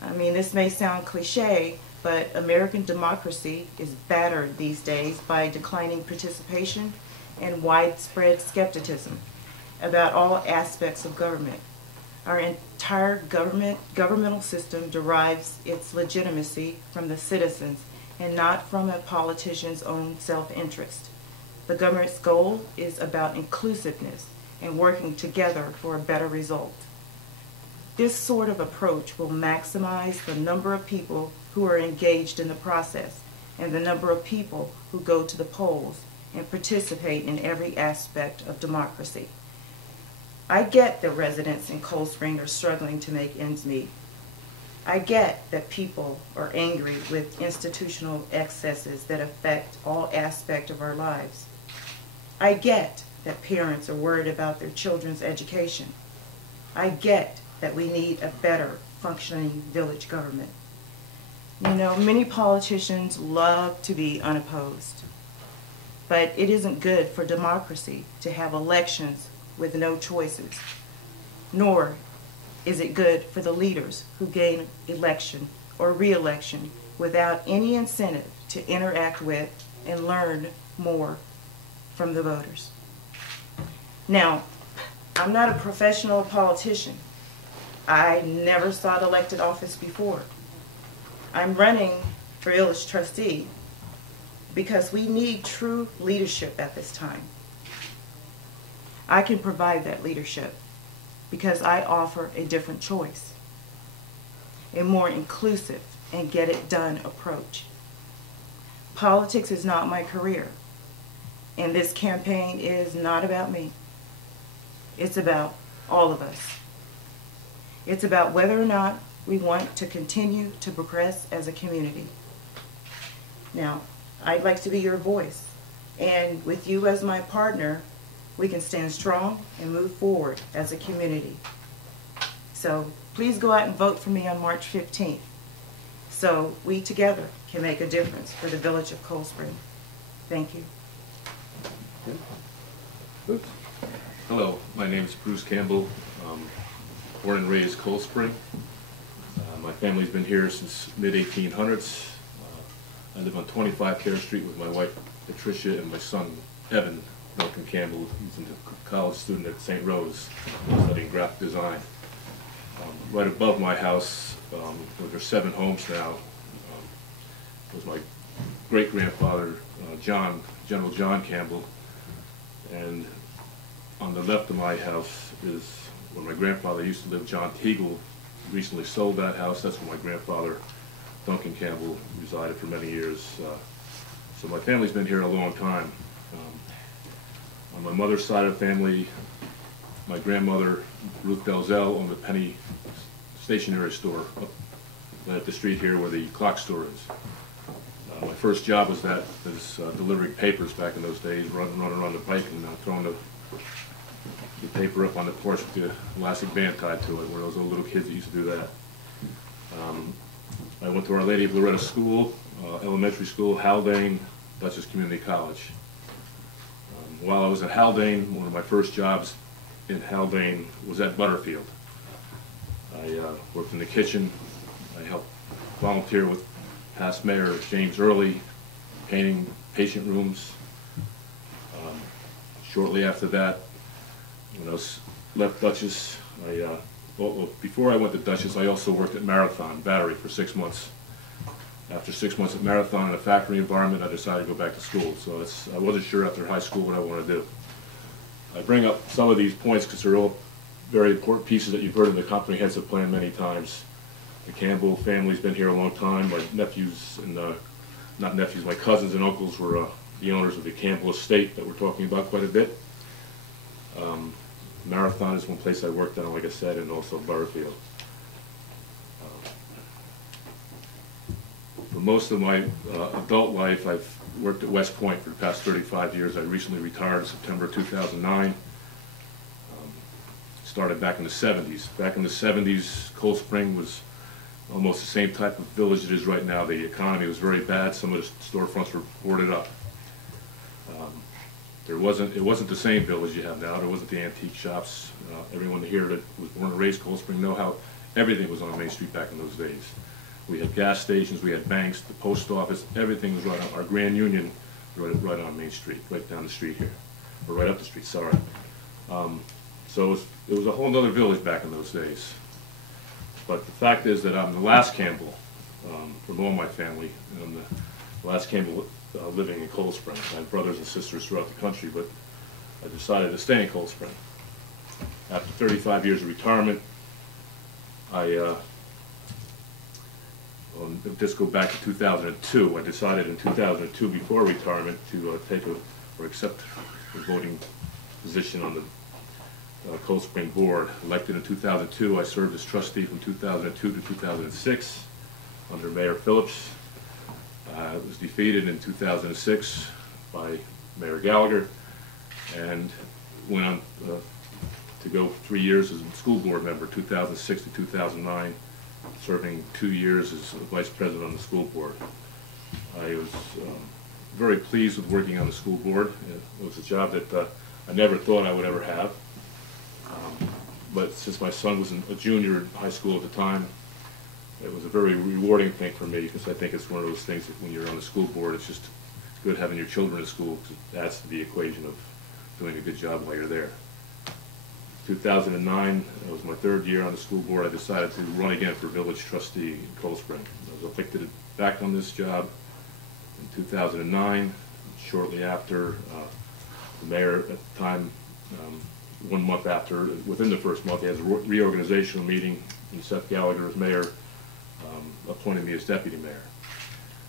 I mean, this may sound cliche, but American democracy is battered these days by declining participation and widespread skepticism about all aspects of government. Our entire governmental system derives its legitimacy from the citizens and not from a politician's own self-interest. The government's goal is about inclusiveness and working together for a better result. This sort of approach will maximize the number of people who are engaged in the process and the number of people who go to the polls and participate in every aspect of democracy. I get that residents in Cold Spring are struggling to make ends meet. I get that people are angry with institutional excesses that affect all aspects of our lives. I get that parents are worried about their children's education. I get that we need a better functioning village government. You know, many politicians love to be unopposed, but it isn't good for democracy to have elections with no choices, nor is it good for the leaders who gain election or re-election without any incentive to interact with and learn more from the voters. Now, I'm not a professional politician. I never sought elected office before. I'm running for village trustee because we need true leadership at this time. I can provide that leadership because I offer a different choice, a more inclusive and get it done approach. Politics is not my career, and this campaign is not about me. It's about all of us. It's about whether or not we want to continue to progress as a community. Now, I'd like to be your voice, and with you as my partner, we can stand strong and move forward as a community. So please go out and vote for me on March 15th so we together can make a difference for the village of Cold Spring. Thank you. Hello, my name is Bruce Campbell. Born and raised Cold Spring. My family's been here since mid-1800s. I live on 25 Care Street with my wife Patricia and my son Evan Duncan Campbell. He's a college student at St. Rose studying graphic design. Right above my house, there's 7 homes now, was my great-grandfather General John Campbell, and on the left of my house is where my grandfather used to live, John Teagle. Recently sold that house. That's where my grandfather Duncan Campbell resided for many years. So my family's been here a long time. On my mother's side of the family, my grandmother Ruth Dalzell owned a penny stationery store up at the street here where the clock store is. My first job was delivering papers back in those days, running on the bike and throwing the paper up on the porch with the elastic band tied to it, where those old little kids that used to do that. I went to Our Lady of Loretta School, elementary school, Haldane, Dutchess Community College. While I was at Haldane, one of my first jobs in Haldane was at Butterfield. I worked in the kitchen. I helped volunteer with past Mayor James Early, painting patient rooms. Shortly after that, when I left Dutchess, before I went to Dutchess, I also worked at Marathon Battery for 6 months. After 6 months at Marathon in a factory environment, I decided to go back to school. So I wasn't sure after high school what I wanted to do. I bring up some of these points because they're all very important pieces that you've heard in the comprehensive plan many times. The Campbell family's been here a long time. My nephews and, not nephews, my cousins and uncles were the owners of the Campbell estate that we're talking about quite a bit. Marathon is one place I worked on, like I said, and also Butterfield. For For most of my adult life, I've worked at West Point for the past 35 years. I recently retired in September 2009. Started back in the 70s. Back in the 70s, Cold Spring was almost the same type of village it is right now. The economy was very bad. Some of the storefronts were boarded up. It wasn't the same village you have now. There wasn't the antique shops. Everyone here that was born and raised Cold Spring know how everything was on Main Street back in those days. We had gas stations, we had banks, the post office, everything was right on. Our Grand Union right on Main Street, right down the street here, or right up the street, sorry. So it was a whole other village back in those days. But the fact is that I'm the last Campbell from all my family, and I'm the last Campbell living in Cold Spring. I have brothers and sisters throughout the country, but I decided to stay in Cold Spring. After 35 years of retirement, just go back to 2002. I decided in 2002, before retirement, to accept a voting position on the Cold Spring Board. Elected in 2002, I served as trustee from 2002 to 2006 under Mayor Phillips. I was defeated in 2006 by Mayor Gallagher, and went on to go 3 years as a school board member, 2006 to 2009, serving 2 years as vice president on the school board. I was very pleased with working on the school board. It was a job that I never thought I would ever have. But since my son was a junior in high school at the time, it was a very rewarding thing for me, because I think it's one of those things that when you're on the school board, it's just good having your children in school, because it adds to the equation of doing a good job while you're there. 2009, it was my 3rd year on the school board. I decided to run again for village trustee in Cold Spring. I was elected back on this job in 2009. Shortly after, the mayor at the time, 1 month after, within the first month, he has a reorganizational meeting, and Seth Gallagher as mayor appointed me as deputy mayor.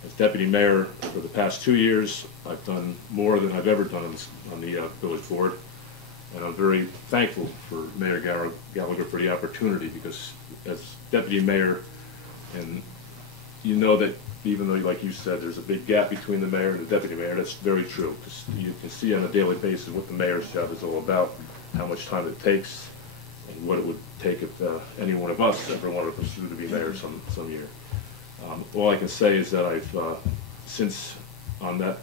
As deputy mayor for the past 2 years, I've done more than I've ever done on the village board, and I'm very thankful for Mayor Gallagher for the opportunity, because as deputy mayor, and you know that even though, like you said, there's a big gap between the mayor and the deputy mayor, that's very true, because you can see on a daily basis what the mayor's job is all about, how much time it takes, and what it would take if any one of us ever wanted to pursue to be mayor some year. All I can say is that I've, since on that,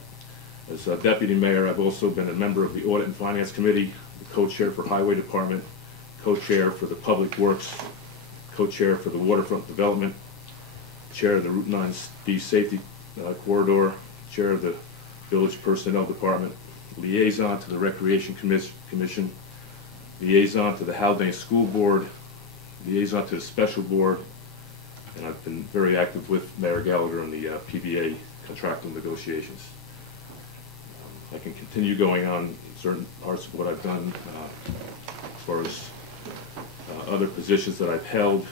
as deputy mayor, I've also been a member of the Audit and Finance Committee, the co-chair for Highway Department, co-chair for the Public Works, co-chair for the Waterfront Development, chair of the Route 9D Safety Corridor, chair of the Village Personnel Department, liaison to the Recreation Commission, liaison to the Haldane School Board, liaison to the Special Board, and I've been very active with Mayor Gallagher in the PBA contractual negotiations. I can continue going on certain parts of what I've done as far as other positions that I've held.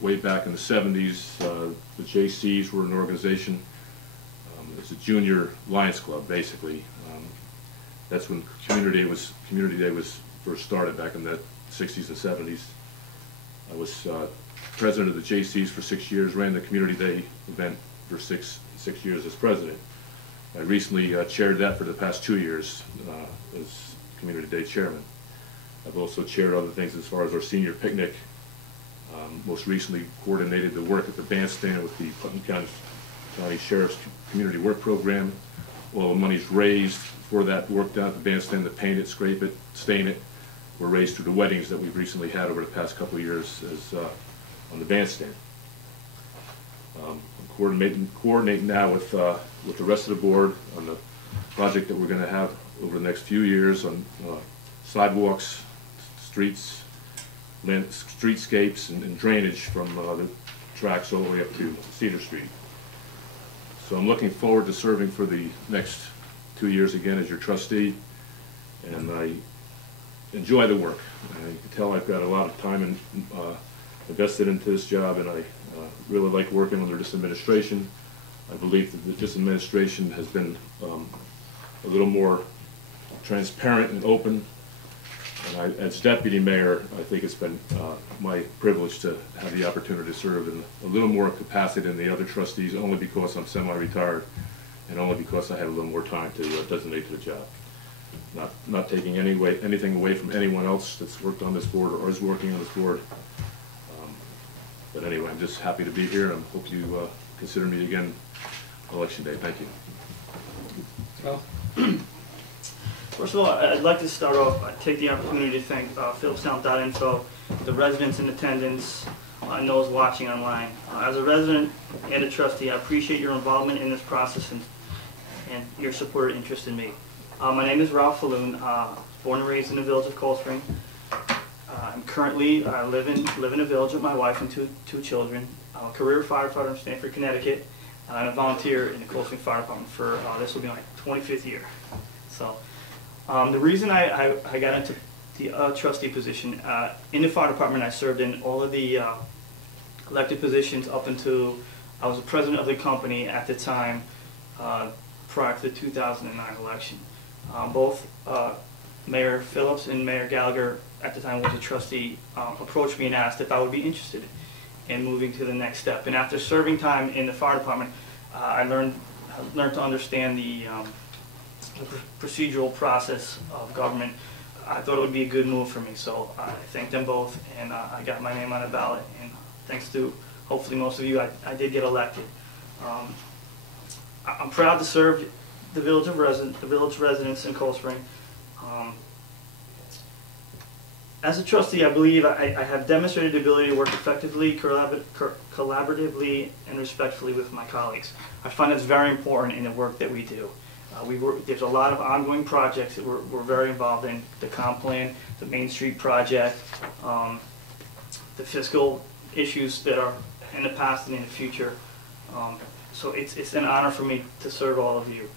Way back in the 70s, the JCs were an organization. It's a junior Lions Club, basically. That's when Community Day was first started back in the 60s and 70s. I was president of the JCs for 6 years, ran the Community Day event for six years as president. I recently chaired that for the past 2 years as Community Day chairman. I've also chaired other things as far as our senior picnic. Most recently coordinated the work at the bandstand with the Putnam County Sheriff's Community Work Program. All the monies raised for that work down at the bandstand, to paint it, scrape it, stain it, were raised through the weddings that we've recently had over the past couple of years as on the bandstand. I'm coordinating now with the rest of the board on the project that we're going to have over the next few years on sidewalks, streets, streetscapes, and drainage from the tracks all the way up to Cedar Street. So I'm looking forward to serving for the next 2 years again as your trustee, and I enjoy the work. You can tell I've got a lot of time invested into this job, and I really like working under this administration. I believe that this administration has been a little more transparent and open And as deputy mayor, I think it's been my privilege to have the opportunity to serve in a little more capacity than the other trustees, only because I'm semi-retired and only because I had a little more time to designate to the job. Not taking anything away from anyone else that's worked on this board or is working on this board. But anyway, I'm just happy to be here, and I hope you consider me again Election Day. Thank you. Well, First of all, I'd like to start off, take the opportunity to thank phillipstown.info, the residents in attendance, and those watching online. As a resident and a trustee, I appreciate your involvement in this process and your support and interest in me. My name is Ralph Falloon, born and raised in the village of Cold Spring. I'm currently live in a village with my wife and two children. I'm a career firefighter in Stamford, Connecticut, and I'm a volunteer in the Cold Spring Fire Department for, this will be my 25th year. So, the reason I got into the trustee position, in the fire department I served in all of the elected positions up until I was the president of the company at the time prior to the 2009 election. Both Mayor Phillips and Mayor Gallagher, at the time was a trustee, approached me and asked if I would be interested in moving to the next step. And after serving time in the fire department, I learned to understand the procedural process of government. I thought it would be a good move for me, so I thanked them both, and I got my name on the ballot. And thanks to hopefully most of you, I did get elected. I'm proud to serve the village residents in Cold Spring. As a trustee, I believe I have demonstrated the ability to work effectively, collaboratively, and respectfully with my colleagues. I find it's very important in the work that we do. There's a lot of ongoing projects that we're very involved in: the comp plan, the Main Street project, the fiscal issues that are in the past and in the future. So it's an honor for me to serve all of you.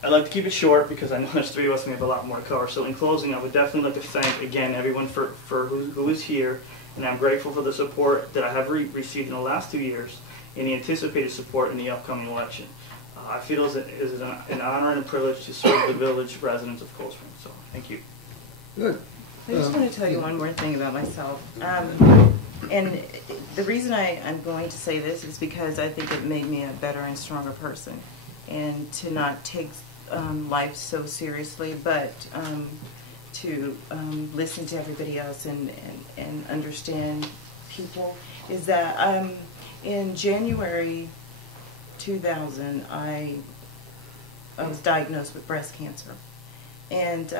I'd like to keep it short because I know there's three of us and we have a lot more to cover. So in closing, I would definitely like to thank again everyone for who is here, and I'm grateful for the support that I have received in the last 2 years and the anticipated support in the upcoming election. I feel it is an honor and a privilege to serve the village residents of Cold Spring. So thank you. good. I just want to tell you one more thing about myself. And the reason I'm going to say this is because I think it made me a better and stronger person, and to not take life so seriously, but to listen to everybody else and understand people, is that in January 2000 I was diagnosed with breast cancer, and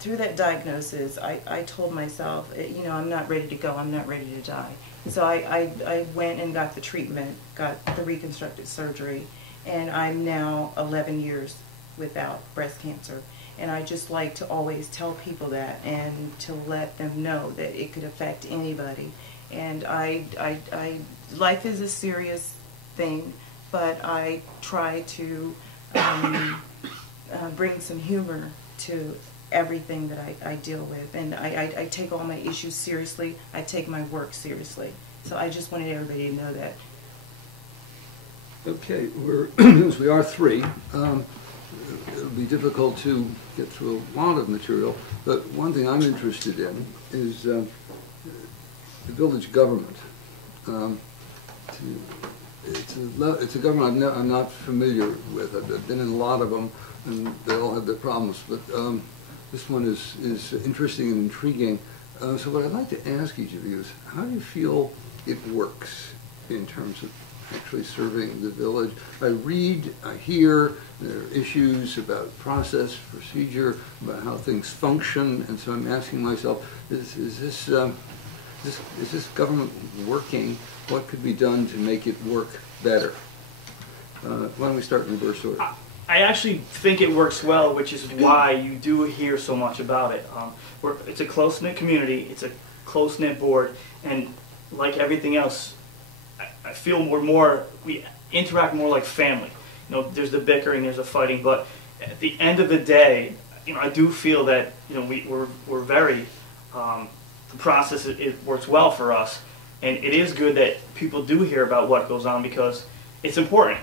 through that diagnosis I told myself, you know, I'm not ready to go, I'm not ready to die. So I went and got the treatment, got the reconstructive surgery, and I'm now 11 years without breast cancer. And I just like to always tell people that and to let them know that it could affect anybody. And life is a serious thing, but I try to bring some humor to everything that I deal with. And I take all my issues seriously. I take my work seriously. So I just wanted everybody to know that. Okay, since we are three, it'll be difficult to get through a lot of material, but one thing I'm interested in is the village government. It's a government I'm not familiar with. I've been in a lot of them, and they all have their problems, but this one is interesting and intriguing. So what I'd like to ask each of you is, how do you feel it works in terms of actually serving the village? I read, I hear, there are issues about process, procedure, about how things function, and so I'm asking myself, is this government working? What could be done to make it work better? Why don't we start in reverse order? I actually think it works well, which is why you do hear so much about it. It's a close-knit community, it's a close-knit board, and like everything else, I feel we interact more like family. You know, there's the bickering, there's the fighting, but at the end of the day, you know, I do feel that, you know, we're very, the process, it works well for us, and it is good that people do hear about what goes on because it's important.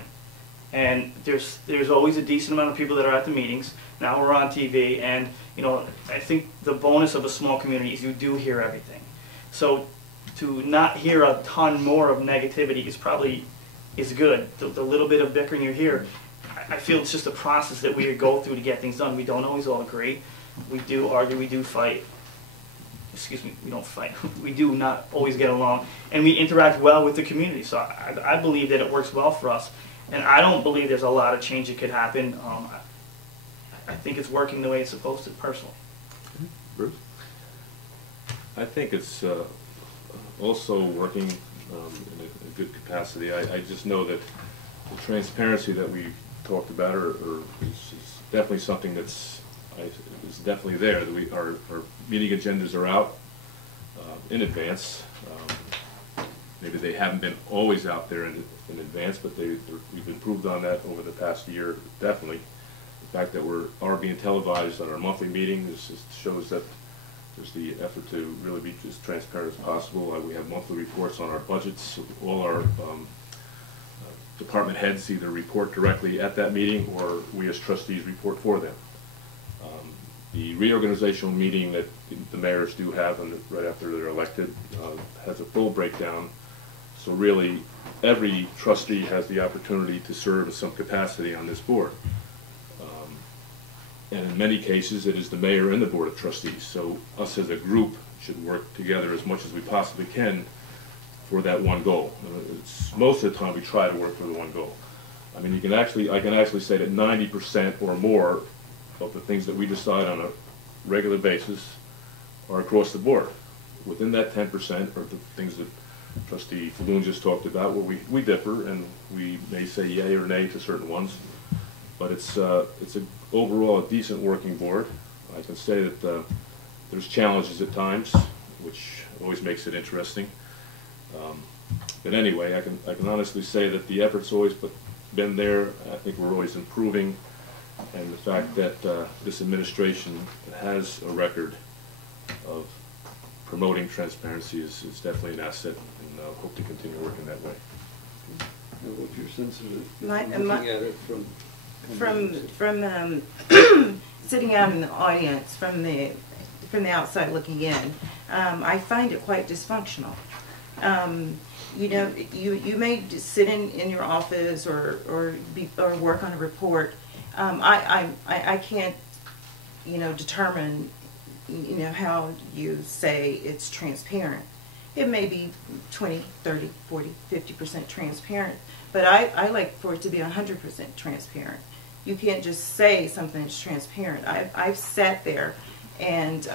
And there's always a decent amount of people that are at the meetings. Now we're on TV, and you know, I think the bonus of a small community is you do hear everything. So to not hear a ton more of negativity is good. The little bit of bickering you hear, I feel it's just a process that we go through to get things done. We don't always all agree. We do argue, we do fight. Excuse me, we don't fight. We do not always get along. And we interact well with the community. So I believe that it works well for us. And I don't believe there's a lot of change that could happen. I think it's working the way it's supposed to, personally. Bruce? I think it's also working in a good capacity. I just know that the transparency that we talked about is definitely something that's is definitely there. That our meeting agendas are out in advance. Maybe they haven't been always out there in advance, but we've improved on that over the past year, definitely. The fact that we are being televised on our monthly meetings shows that there's the effort to really be as transparent as possible. We have monthly reports on our budgets. All our department heads either report directly at that meeting or we as trustees report for them. The reorganizational meeting that the mayors do have right after they're elected has a full breakdown. So really, every trustee has the opportunity to serve in some capacity on this board. And in many cases, it is the mayor and the board of trustees. So us as a group should work together as much as we possibly can for that one goal. Most of the time, we try to work for the one goal. I mean, I can actually say that 90% or more of the things that we decide on a regular basis are across the board. Within that 10% are the things that Trustee Falloon just talked about, where we differ and we may say yay or nay to certain ones. But it's overall a decent working board. I can say that there's challenges at times, which always makes it interesting. But anyway, I can honestly say that the effort's always been there. I think we're always improving, and the fact that this administration has a record of promoting transparency is definitely an asset, and I hope to continue working that way. What's your sense of it, Looking at it from sitting out in the audience, from the outside looking in, I find it quite dysfunctional. You know, you may sit in your office or work on a report. I can't, you know, determine, you know, how you say it's transparent. It may be 20, 30, 40, 50% transparent, but I like for it to be 100% transparent. You can't just say something is transparent. I've sat there and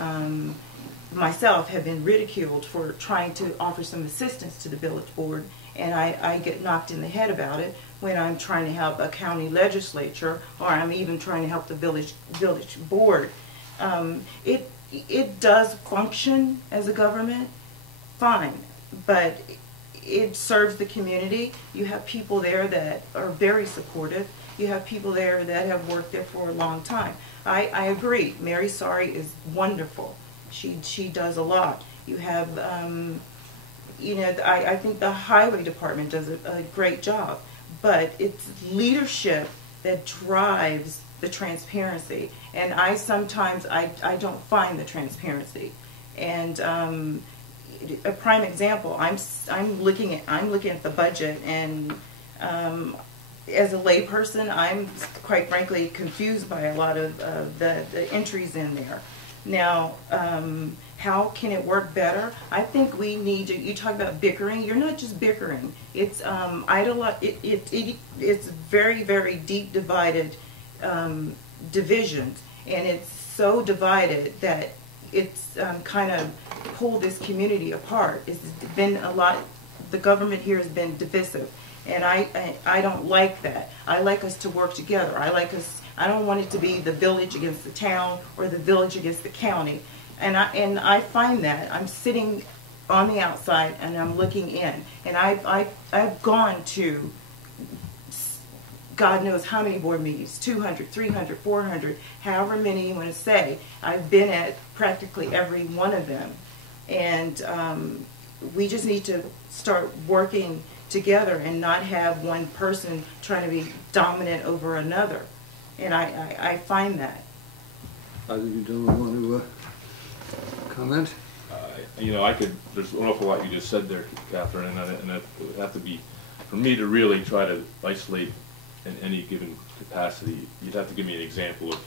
myself have been ridiculed for trying to offer some assistance to the village board, and I get knocked in the head about it when I'm trying to help a county legislature, or I'm even trying to help the village board. It does function as a government, fine, but it serves the community. You have people there that are very supportive. You have people there that have worked there for a long time. I agree. Mary Sari is wonderful. She does a lot. You have, you know, I think the highway department does a great job, but it's leadership that drives the transparency. And sometimes I don't find the transparency. And a prime example, I'm looking at the budget, and as a layperson, I'm quite frankly confused by a lot of the entries in there. Now, how can it work better? I think we need to. You talk about bickering. You're not just bickering. It's it's very, very deep divided divisions, and it's so divided that it's kind of pulled this community apart. It's been a lot. The government here has been divisive, and I don't like that. I like us to work together. I don't want it to be the village against the town or the village against the county. And I find that I'm sitting on the outside and I'm looking in. And I've gone to God knows how many board meetings, 200, 300, 400, however many you want to say. I've been at practically every one of them. And we just need to start working together and not have one person trying to be dominant over another. And I find that. Either you gentlemen want to comment? You know, there's an awful lot you just said there, Catherine, and it would have to be, for me to really try to isolate in any given capacity, you'd have to give me an example of.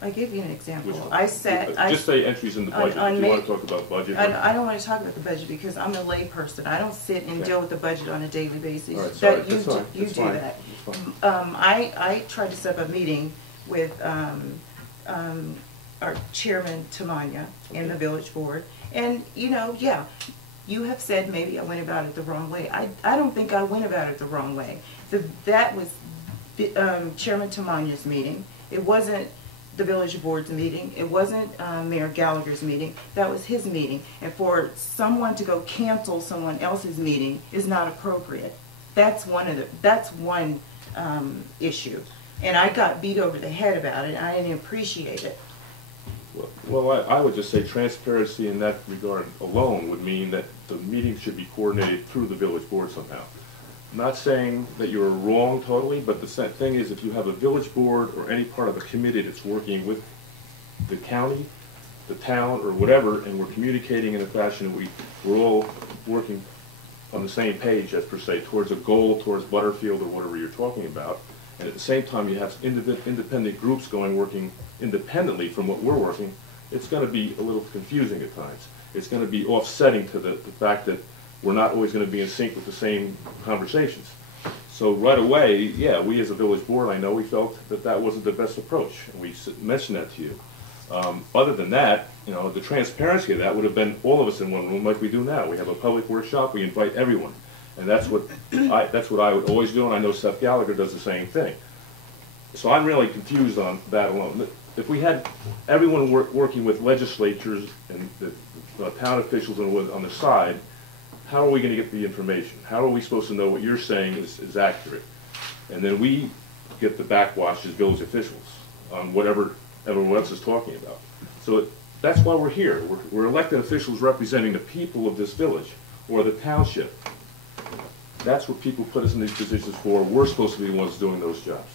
I gave you an example. Just say entries in the budget. Do you want to talk about budget? I don't want to talk about the budget because I'm a lay person. I don't sit and deal with the budget on a daily basis. All right, sorry, You do that. I tried to set up a meeting with our chairman, Tamanya, and the village board. And, you know, yeah, you have said maybe I went about it the wrong way. I don't think I went about it the wrong way. That was Chairman Tamanya's meeting. It wasn't the village board's meeting. It wasn't Mayor Gallagher's meeting. That was his meeting. And for someone to go cancel someone else's meeting is not appropriate. That's one issue. And I got beat over the head about it, and I didn't appreciate it. Well, I would just say transparency in that regard alone would mean that the meeting should be coordinated through the village board somehow. I'm not saying that you're wrong totally, but the thing is, if you have a village board or any part of a committee that's working with the county, the town, or whatever, and we're communicating in a fashion that we're all working on the same page, as per se, towards a goal, towards Butterfield or whatever you're talking about, and at the same time you have independent groups working independently from what we're working, it's going to be a little confusing at times. It's going to be offsetting to the fact that we're not always going to be in sync with the same conversations. So right away, yeah, we as a village board, I know we felt that that wasn't the best approach, and we mentioned that to you. Other than that, you know, the transparency of that would have been all of us in one room like we do now. We have a public workshop, we invite everyone. And that's what I would always do, and I know Seth Gallagher does the same thing. So I'm really confused on that alone. If we had everyone working with legislatures and the town officials on the side, how are we going to get the information? How are we supposed to know what you're saying is accurate? And then we get the backwash as village officials on whatever everyone else is talking about. So that's why we're here. We're elected officials representing the people of this village or the township. That's what people put us in these positions for. We're supposed to be the ones doing those jobs.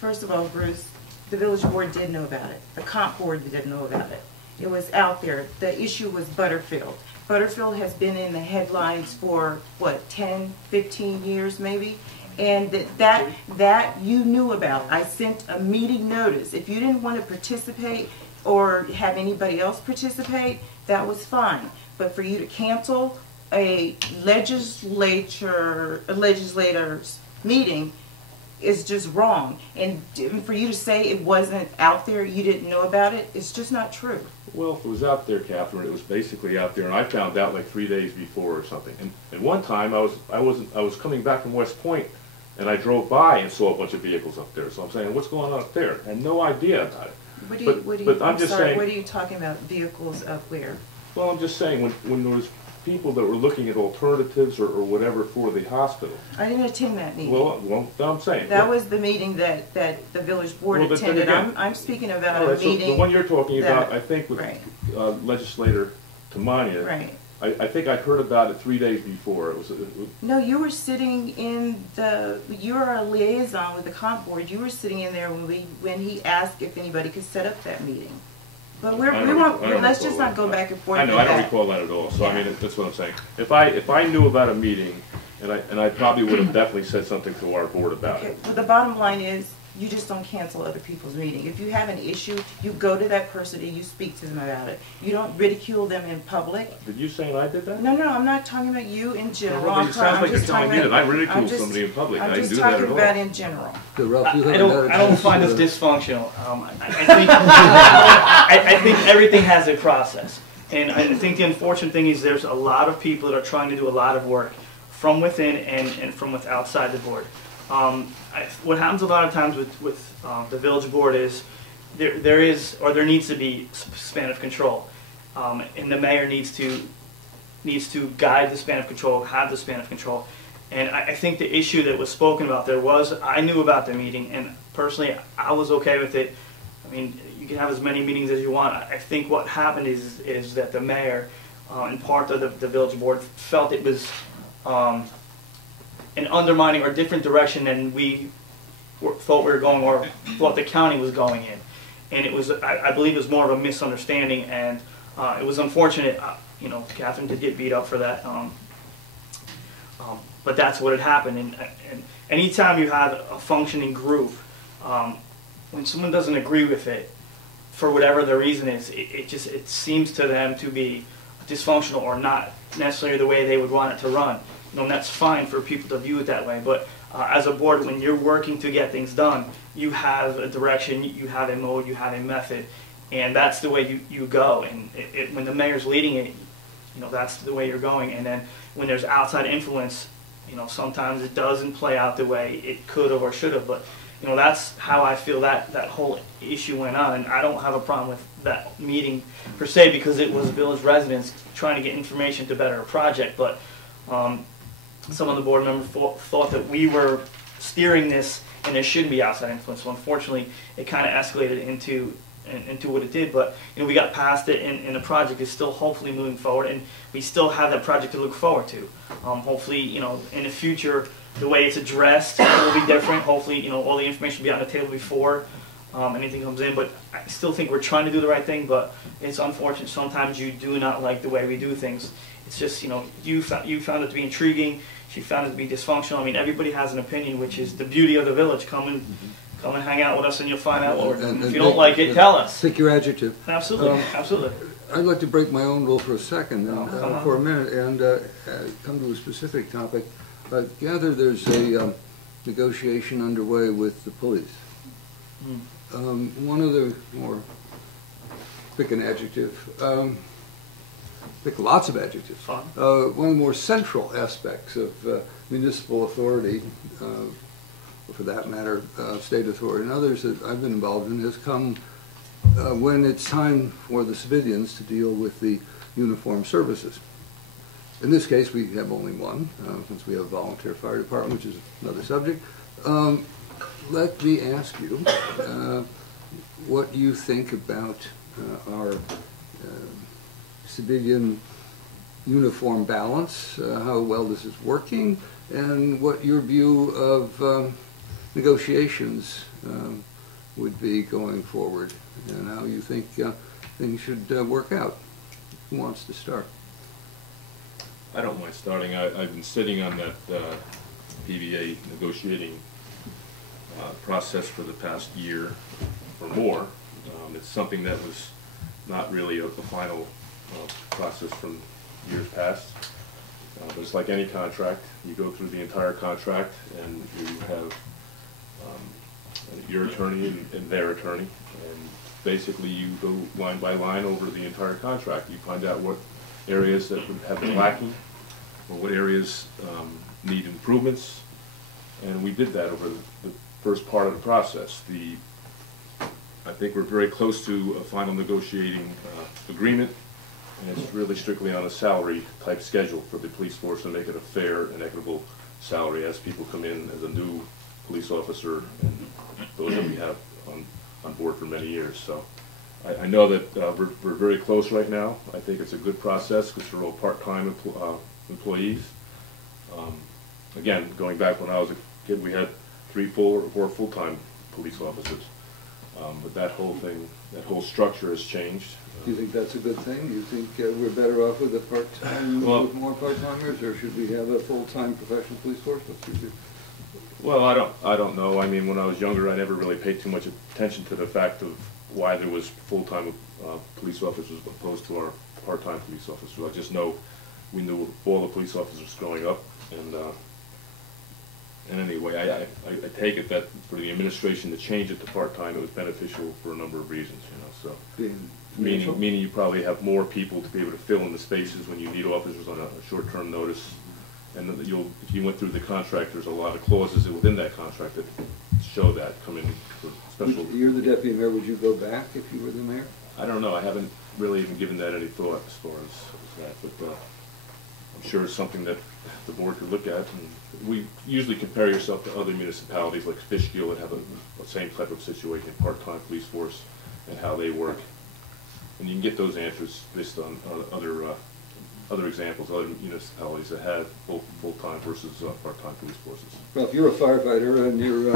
First of all, Bruce, the village board did know about it. The comp board didn't know about it. It was out there. The issue was Butterfield. Butterfield has been in the headlines for, what, 10, 15 years maybe? And that you knew about. I sent a meeting notice. If you didn't want to participate or have anybody else participate, that was fine. But for you to cancel a legislator's meeting is just wrong. And for you to say it wasn't out there, you didn't know about it, it's just not true. Well, if it was out there, Catherine, it was basically out there, and I found out like 3 days before or something. And one time I was coming back from West Point, and I drove by and saw a bunch of vehicles up there. So I'm saying, what's going on up there? I had no idea about it. What are you talking about? Vehicles up where? Well, I'm just saying when there was people that were looking at alternatives or whatever for the hospital. I didn't attend that meeting. Well, I'm saying. That was the meeting that the village board attended. I'm speaking about a meeting. So the one you're talking about, I think, with legislator Tamanya. Right. I think I heard about it 3 days before. No, you were sitting in you are a liaison with the comp board. You were sitting in there when he asked if anybody could set up that meeting. But let's just not go back and forth. I know, I don't recall that at all. So I mean, that's what I'm saying. If I knew about a meeting, and I probably would have definitely said something to our board about it. But the bottom line is, you just don't cancel other people's meeting. If you have an issue, you go to that person and you speak to them about it. You don't ridicule them in public. Did you say I did that? No, I'm not talking about you in general. Well, it sounds like you're telling me that I ridicule somebody in public. I'm I just do that at all. talking about in general. I don't find this dysfunctional. I think everything has a process. And I think the unfortunate thing is there's a lot of people that are trying to do a lot of work from within and from outside the board. What happens a lot of times with the village board is there needs to be span of control, and the mayor needs to guide the span of control, have the span of control. And I think the issue that was spoken about there was, I knew about the meeting, and personally I was okay with it. I mean, you can have as many meetings as you want. I think what happened is that the mayor and part of the village board felt it was an undermining or different direction than we thought we were going or thought the county was going in. And it was, I believe it was more of a misunderstanding, and it was unfortunate. You know, Catherine did get beat up for that. But that's what had happened. And anytime you have a functioning group, when someone doesn't agree with it, for whatever the reason is, it seems to them to be dysfunctional or not necessarily the way they would want it to run. You know, and that's fine for people to view it that way. But as a board, when you're working to get things done, you have a direction, you have a mode, you have a method, and that's the way you go. And when the mayor's leading it, you know, that's the way you're going. And then when there's outside influence, you know, sometimes it doesn't play out the way it could have or should have. But you know, that's how I feel that whole issue went on. And I don't have a problem with that meeting per se, because it was village residents trying to get information to better a project. But some of the board members thought that we were steering this and there shouldn't be outside influence. So unfortunately, it kind of escalated into what it did. But you know, we got past it, and the project is still hopefully moving forward, and we still have that project to look forward to. Hopefully, you know, in the future, the way it's addressed will be different. Hopefully, you know, all the information will be on the table before anything comes in. But I still think we're trying to do the right thing, but it's unfortunate sometimes you do not like the way we do things. It's just, you know, you found it to be intriguing, she found it to be dysfunctional. I mean, everybody has an opinion, which is the beauty of the village. Come and hang out with us and you'll find out. Or if you don't like it, tell us. Pick your adjective. Absolutely, absolutely. I'd like to break my own rule for a second, for a minute, and come to a specific topic. I gather there's a negotiation underway with the police. One of the more, pick an adjective, pick lots of adjectives. One of the more central aspects of municipal authority, or for that matter, state authority, and others that I've been involved in, has come when it's time for the civilians to deal with the uniformed services. In this case, we have only one, since we have a volunteer fire department, which is another subject. Let me ask you what you think about our civilian uniform balance, how well this is working, and what your view of negotiations would be going forward, and how you think things should work out. Who wants to start? I don't mind starting. I've been sitting on that PBA negotiating process for the past year or more. It's something that was not really a final process from years past. But it's like any contract. You go through the entire contract and you have your attorney and their attorney. And basically you go line by line over the entire contract. You find out what areas that have been lacking, or what areas need improvements, and we did that over the first part of the process. I think we're very close to a final negotiating agreement, and it's really strictly on a salary type schedule for the police force to make it a fair and equitable salary as people come in as a new police officer and those that we have on board for many years. So I know that we're very close right now. I think it's a good process because they're all part-time employees. Again, going back when I was a kid, we had 3 full or 4 full-time police officers. But that whole thing, that whole structure has changed. Do you think that's a good thing? Do you think we're better off with a part-time, with more part-timers, or should we have a full-time professional police force? What's your view? Well, I don't know. I mean, when I was younger, I never really paid too much attention to the fact of why there was full-time police officers opposed to our part-time police officers. I just know we knew all the police officers growing up, and anyway, I take it that for the administration to change it to part-time, it was beneficial for a number of reasons, you know. So, meaning you probably have more people to be able to fill in the spaces when you need officers on a short-term notice. And if you went through the contract, there's a lot of clauses within that contract that show that come in for special. You're the deputy mayor. Would you go back if you were the mayor? I don't know. I haven't really even given that any thought as far as that, but I'm sure it's something that the board could look at. And we usually compare yourself to other municipalities like Fishkill that have a same type of situation, part-time police force, and how they work. And you can get those answers based on other examples, other municipalities that have full-time versus part-time police forces. Well, if you're a firefighter and you're,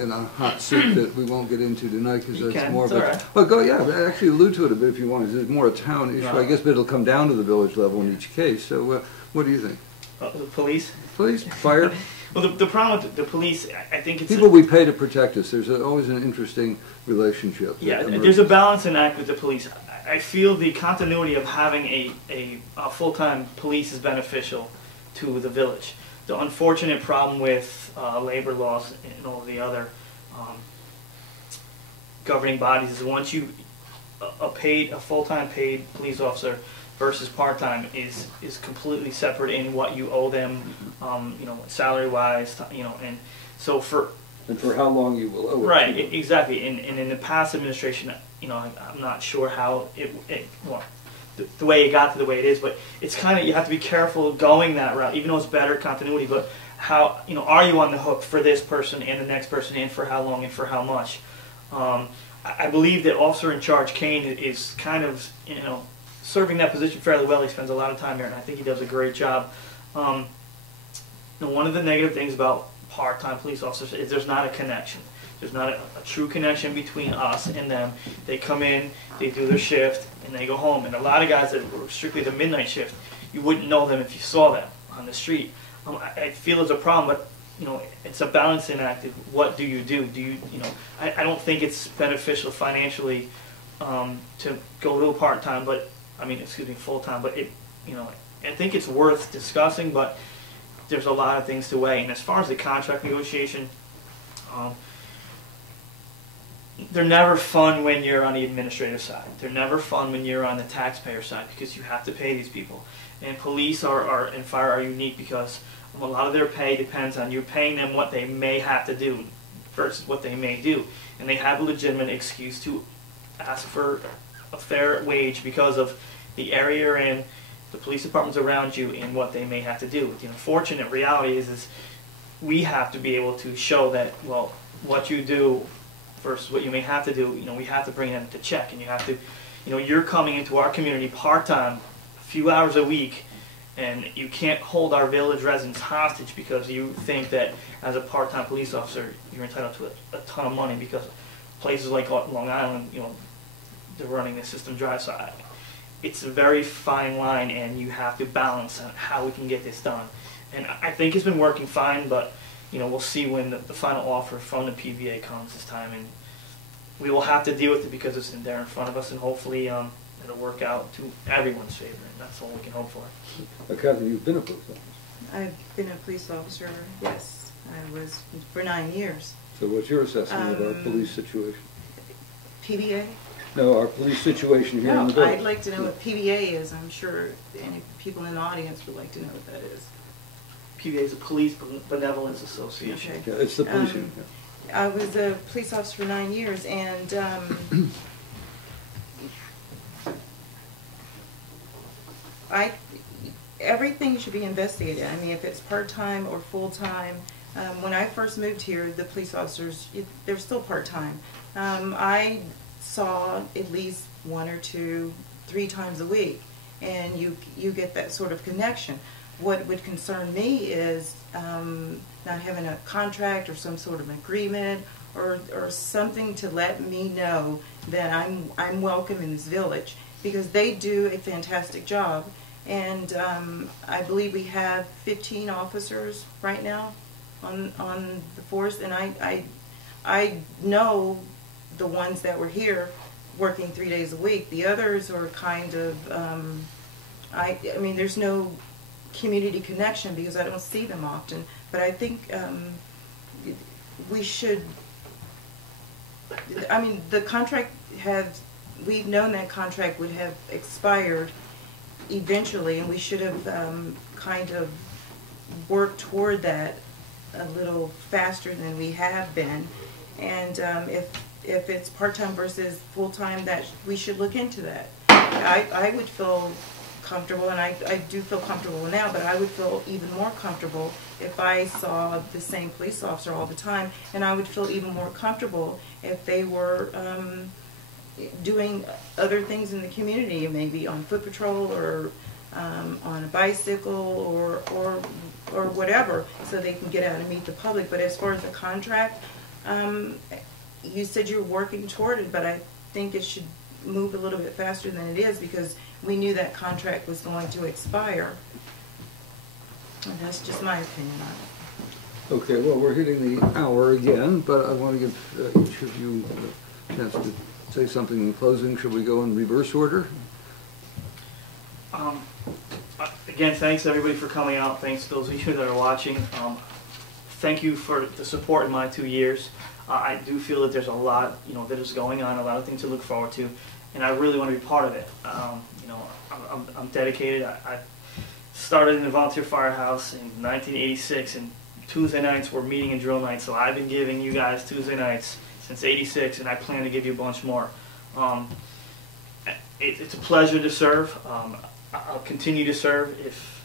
in a hot seat that we won't get into tonight because You that's can, more of it's a... all right. Well, actually allude to it a bit if you want. It's more a town issue, I Right. guess, but it'll come down to the village level in each case. So what do you think? The police? Police, fire, Well, the problem with the police, I think it's... people we pay to protect us. There's always an interesting relationship. that Yeah, emerges. there's a balancing act with the police. I feel the continuity of having a full-time police is beneficial to the village. The unfortunate problem with labor laws and all the other governing bodies is once you a full-time paid police officer versus part-time is completely separate in what you owe them, salary-wise, and so And for how long you will owe it. right, to. exactly. And in the past administration, I'm not sure how the way it got to the way it is, but it's kind of, you have to be careful going that route, even though it's better continuity, but how, are you on the hook for this person and the next person and for how long and for how much? I believe that Officer in Charge Kane is kind of, serving that position fairly well. He spends a lot of time here, and I think he does a great job. One of the negative things about part-time police officers is there's not a connection. There's not a true connection between us and them. They come in, they do their shift, and they go home. And a lot of guys that were strictly the midnight shift, you wouldn't know them if you saw them on the street. I feel it's a problem, but it's a balancing act. What do you do? I don't think it's beneficial financially to go to a part-time, full-time. But I think it's worth discussing. But there's a lot of things to weigh. And as far as the contract negotiation, they're never fun when you're on the administrative side. They're never fun when you're on the taxpayer side because you have to pay these people. And police and fire are unique because a lot of their pay depends on you paying them what they may have to do versus what they may do. And they have a legitimate excuse to ask for a fair wage because of the area you're in, the police departments around you, and what they may have to do. The unfortunate reality is we have to be able to show that, well, what you do versus what you may have to do, we have to bring them to check. And you have to, you're coming into our community part-time, a few hours a week, and you can't hold our village residents hostage because you think that as a part-time police officer, you're entitled to a ton of money because places like Long Island, they're running the system dry. So it's a very fine line, and you have to balance on how we can get this done. And I think it's been working fine, but we'll see when the final offer from the PVA comes this time, and we will have to deal with it because it's in there in front of us, and hopefully it'll work out to everyone's favor, and that's all we can hope for. Catherine, you've been a police officer. I've been a police officer, yes. I was for 9 years. So what's your assessment of our police situation? PBA? No, our police situation here in the village. I'd like to know what PBA is. I'm sure any people in the audience would like to know what that is. PVA is a Police Benevolence Association. Okay. Yeah, it's the police union. I was a police officer for 9 years, and everything should be investigated. I mean, if it's part-time or full-time. When I first moved here, the police officers, they're still part-time. I saw at least 1 or 2, 3 times a week, and you get that sort of connection. What would concern me is not having a contract or some sort of agreement or something to let me know that I'm welcome in this village, because they do a fantastic job. And I believe we have 15 officers right now on the force, and I know the ones that were here working 3 days a week. The others are kind of I mean, there's no community connection because I don't see them often. But I think we should. I mean, the contract we've known that contract would have expired eventually, and we should have kind of worked toward that a little faster than we have been. And if it's part-time versus full-time, that we should look into that. I would feel comfortable, and I do feel comfortable now, but I would feel even more comfortable if I saw the same police officer all the time, and I would feel even more comfortable if they were doing other things in the community, maybe on foot patrol or on a bicycle or whatever, so they can get out and meet the public. But as far as the contract, you said you're working toward it, but I think it should move a little bit faster than it is, because we knew that contract was going to expire. And that's just my opinion on it. Okay, well, we're hitting the hour again, but I want to give each of you a chance to say something in closing. Should we go in reverse order? Again, thanks everybody for coming out. Thanks to those of you that are watching. Thank you for the support in my 2 years. I do feel that there's a lot, that is going on, a lot of things to look forward to, and I really want to be part of it. I'm dedicated. I started in the volunteer firehouse in 1986, and Tuesday nights were meeting and drill nights, so I've been giving you guys Tuesday nights since '86, and I plan to give you a bunch more. It's a pleasure to serve. I'll continue to serve if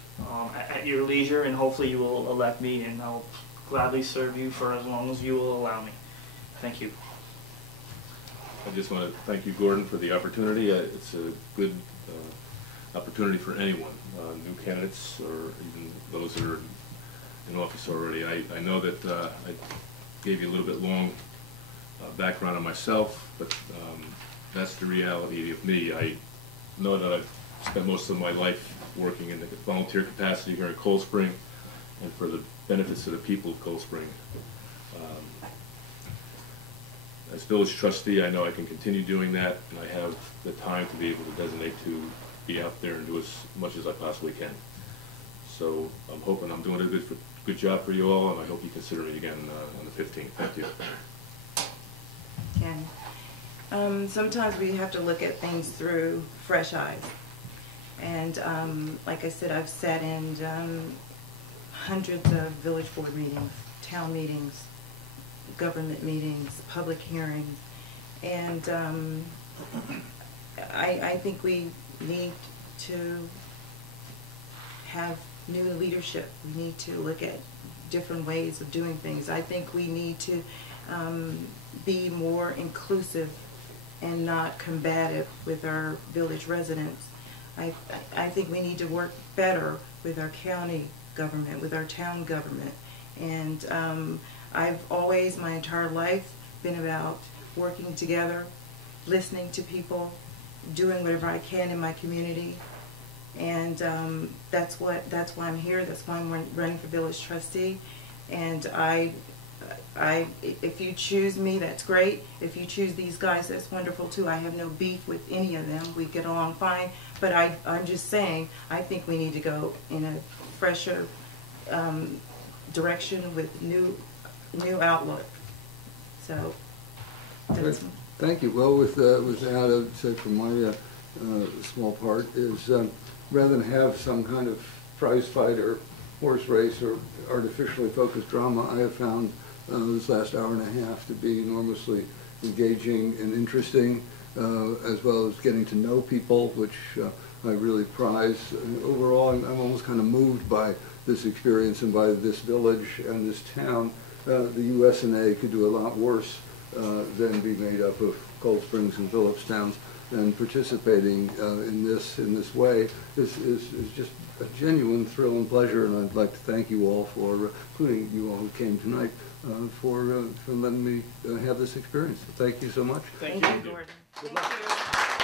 at your leisure, and hopefully you will elect me, and I'll gladly serve you for as long as you will allow me. Thank you. I just want to thank you, Gordon, for the opportunity. It's a good opportunity for anyone, new candidates or even those that are in office already. I know that I gave you a little bit long background on myself, but that's the reality of me. I know that I've spent most of my life working in the volunteer capacity here in Cold Spring and for the benefits of the people of Cold Spring. As village trustee, I know I can continue doing that, and I have the time to be able to designate to be out there and do as much as I possibly can. So I'm hoping I'm doing a good job for you all, and I hope you consider me again on the 15th. Thank you. Okay. Sometimes we have to look at things through fresh eyes. And like I said, I've sat in hundreds of village board meetings, town meetings, government meetings, public hearings, and I think we need to have new leadership. We need to look at different ways of doing things. I think we need to be more inclusive and not combative with our village residents. I think we need to work better with our county government, with our town government. And I've always, my entire life, been about working together, listening to people, doing whatever I can in my community. And that's why I'm here. That's why I'm running for village trustee. And if you choose me, that's great. If you choose these guys, that's wonderful too. I have no beef with any of them. We get along fine. But I'm just saying, I think we need to go in a fresher direction with new outlook. So, that's thank you. Well, with that, I'd say from my small part is rather than have some kind of prize fight or horse race or artificially focused drama, I have found this last hour and a half to be enormously engaging and interesting, as well as getting to know people, which I really prize. And overall, I'm almost kind of moved by this experience and by this village and this town. The USNA could do a lot worse than be made up of Cold Springs and Phillipstowns, and participating in this way is just a genuine thrill and pleasure, and I'd like to thank you all for, including you all who came tonight, for letting me have this experience. So thank you so much. Thank you. Gordon. Thank you.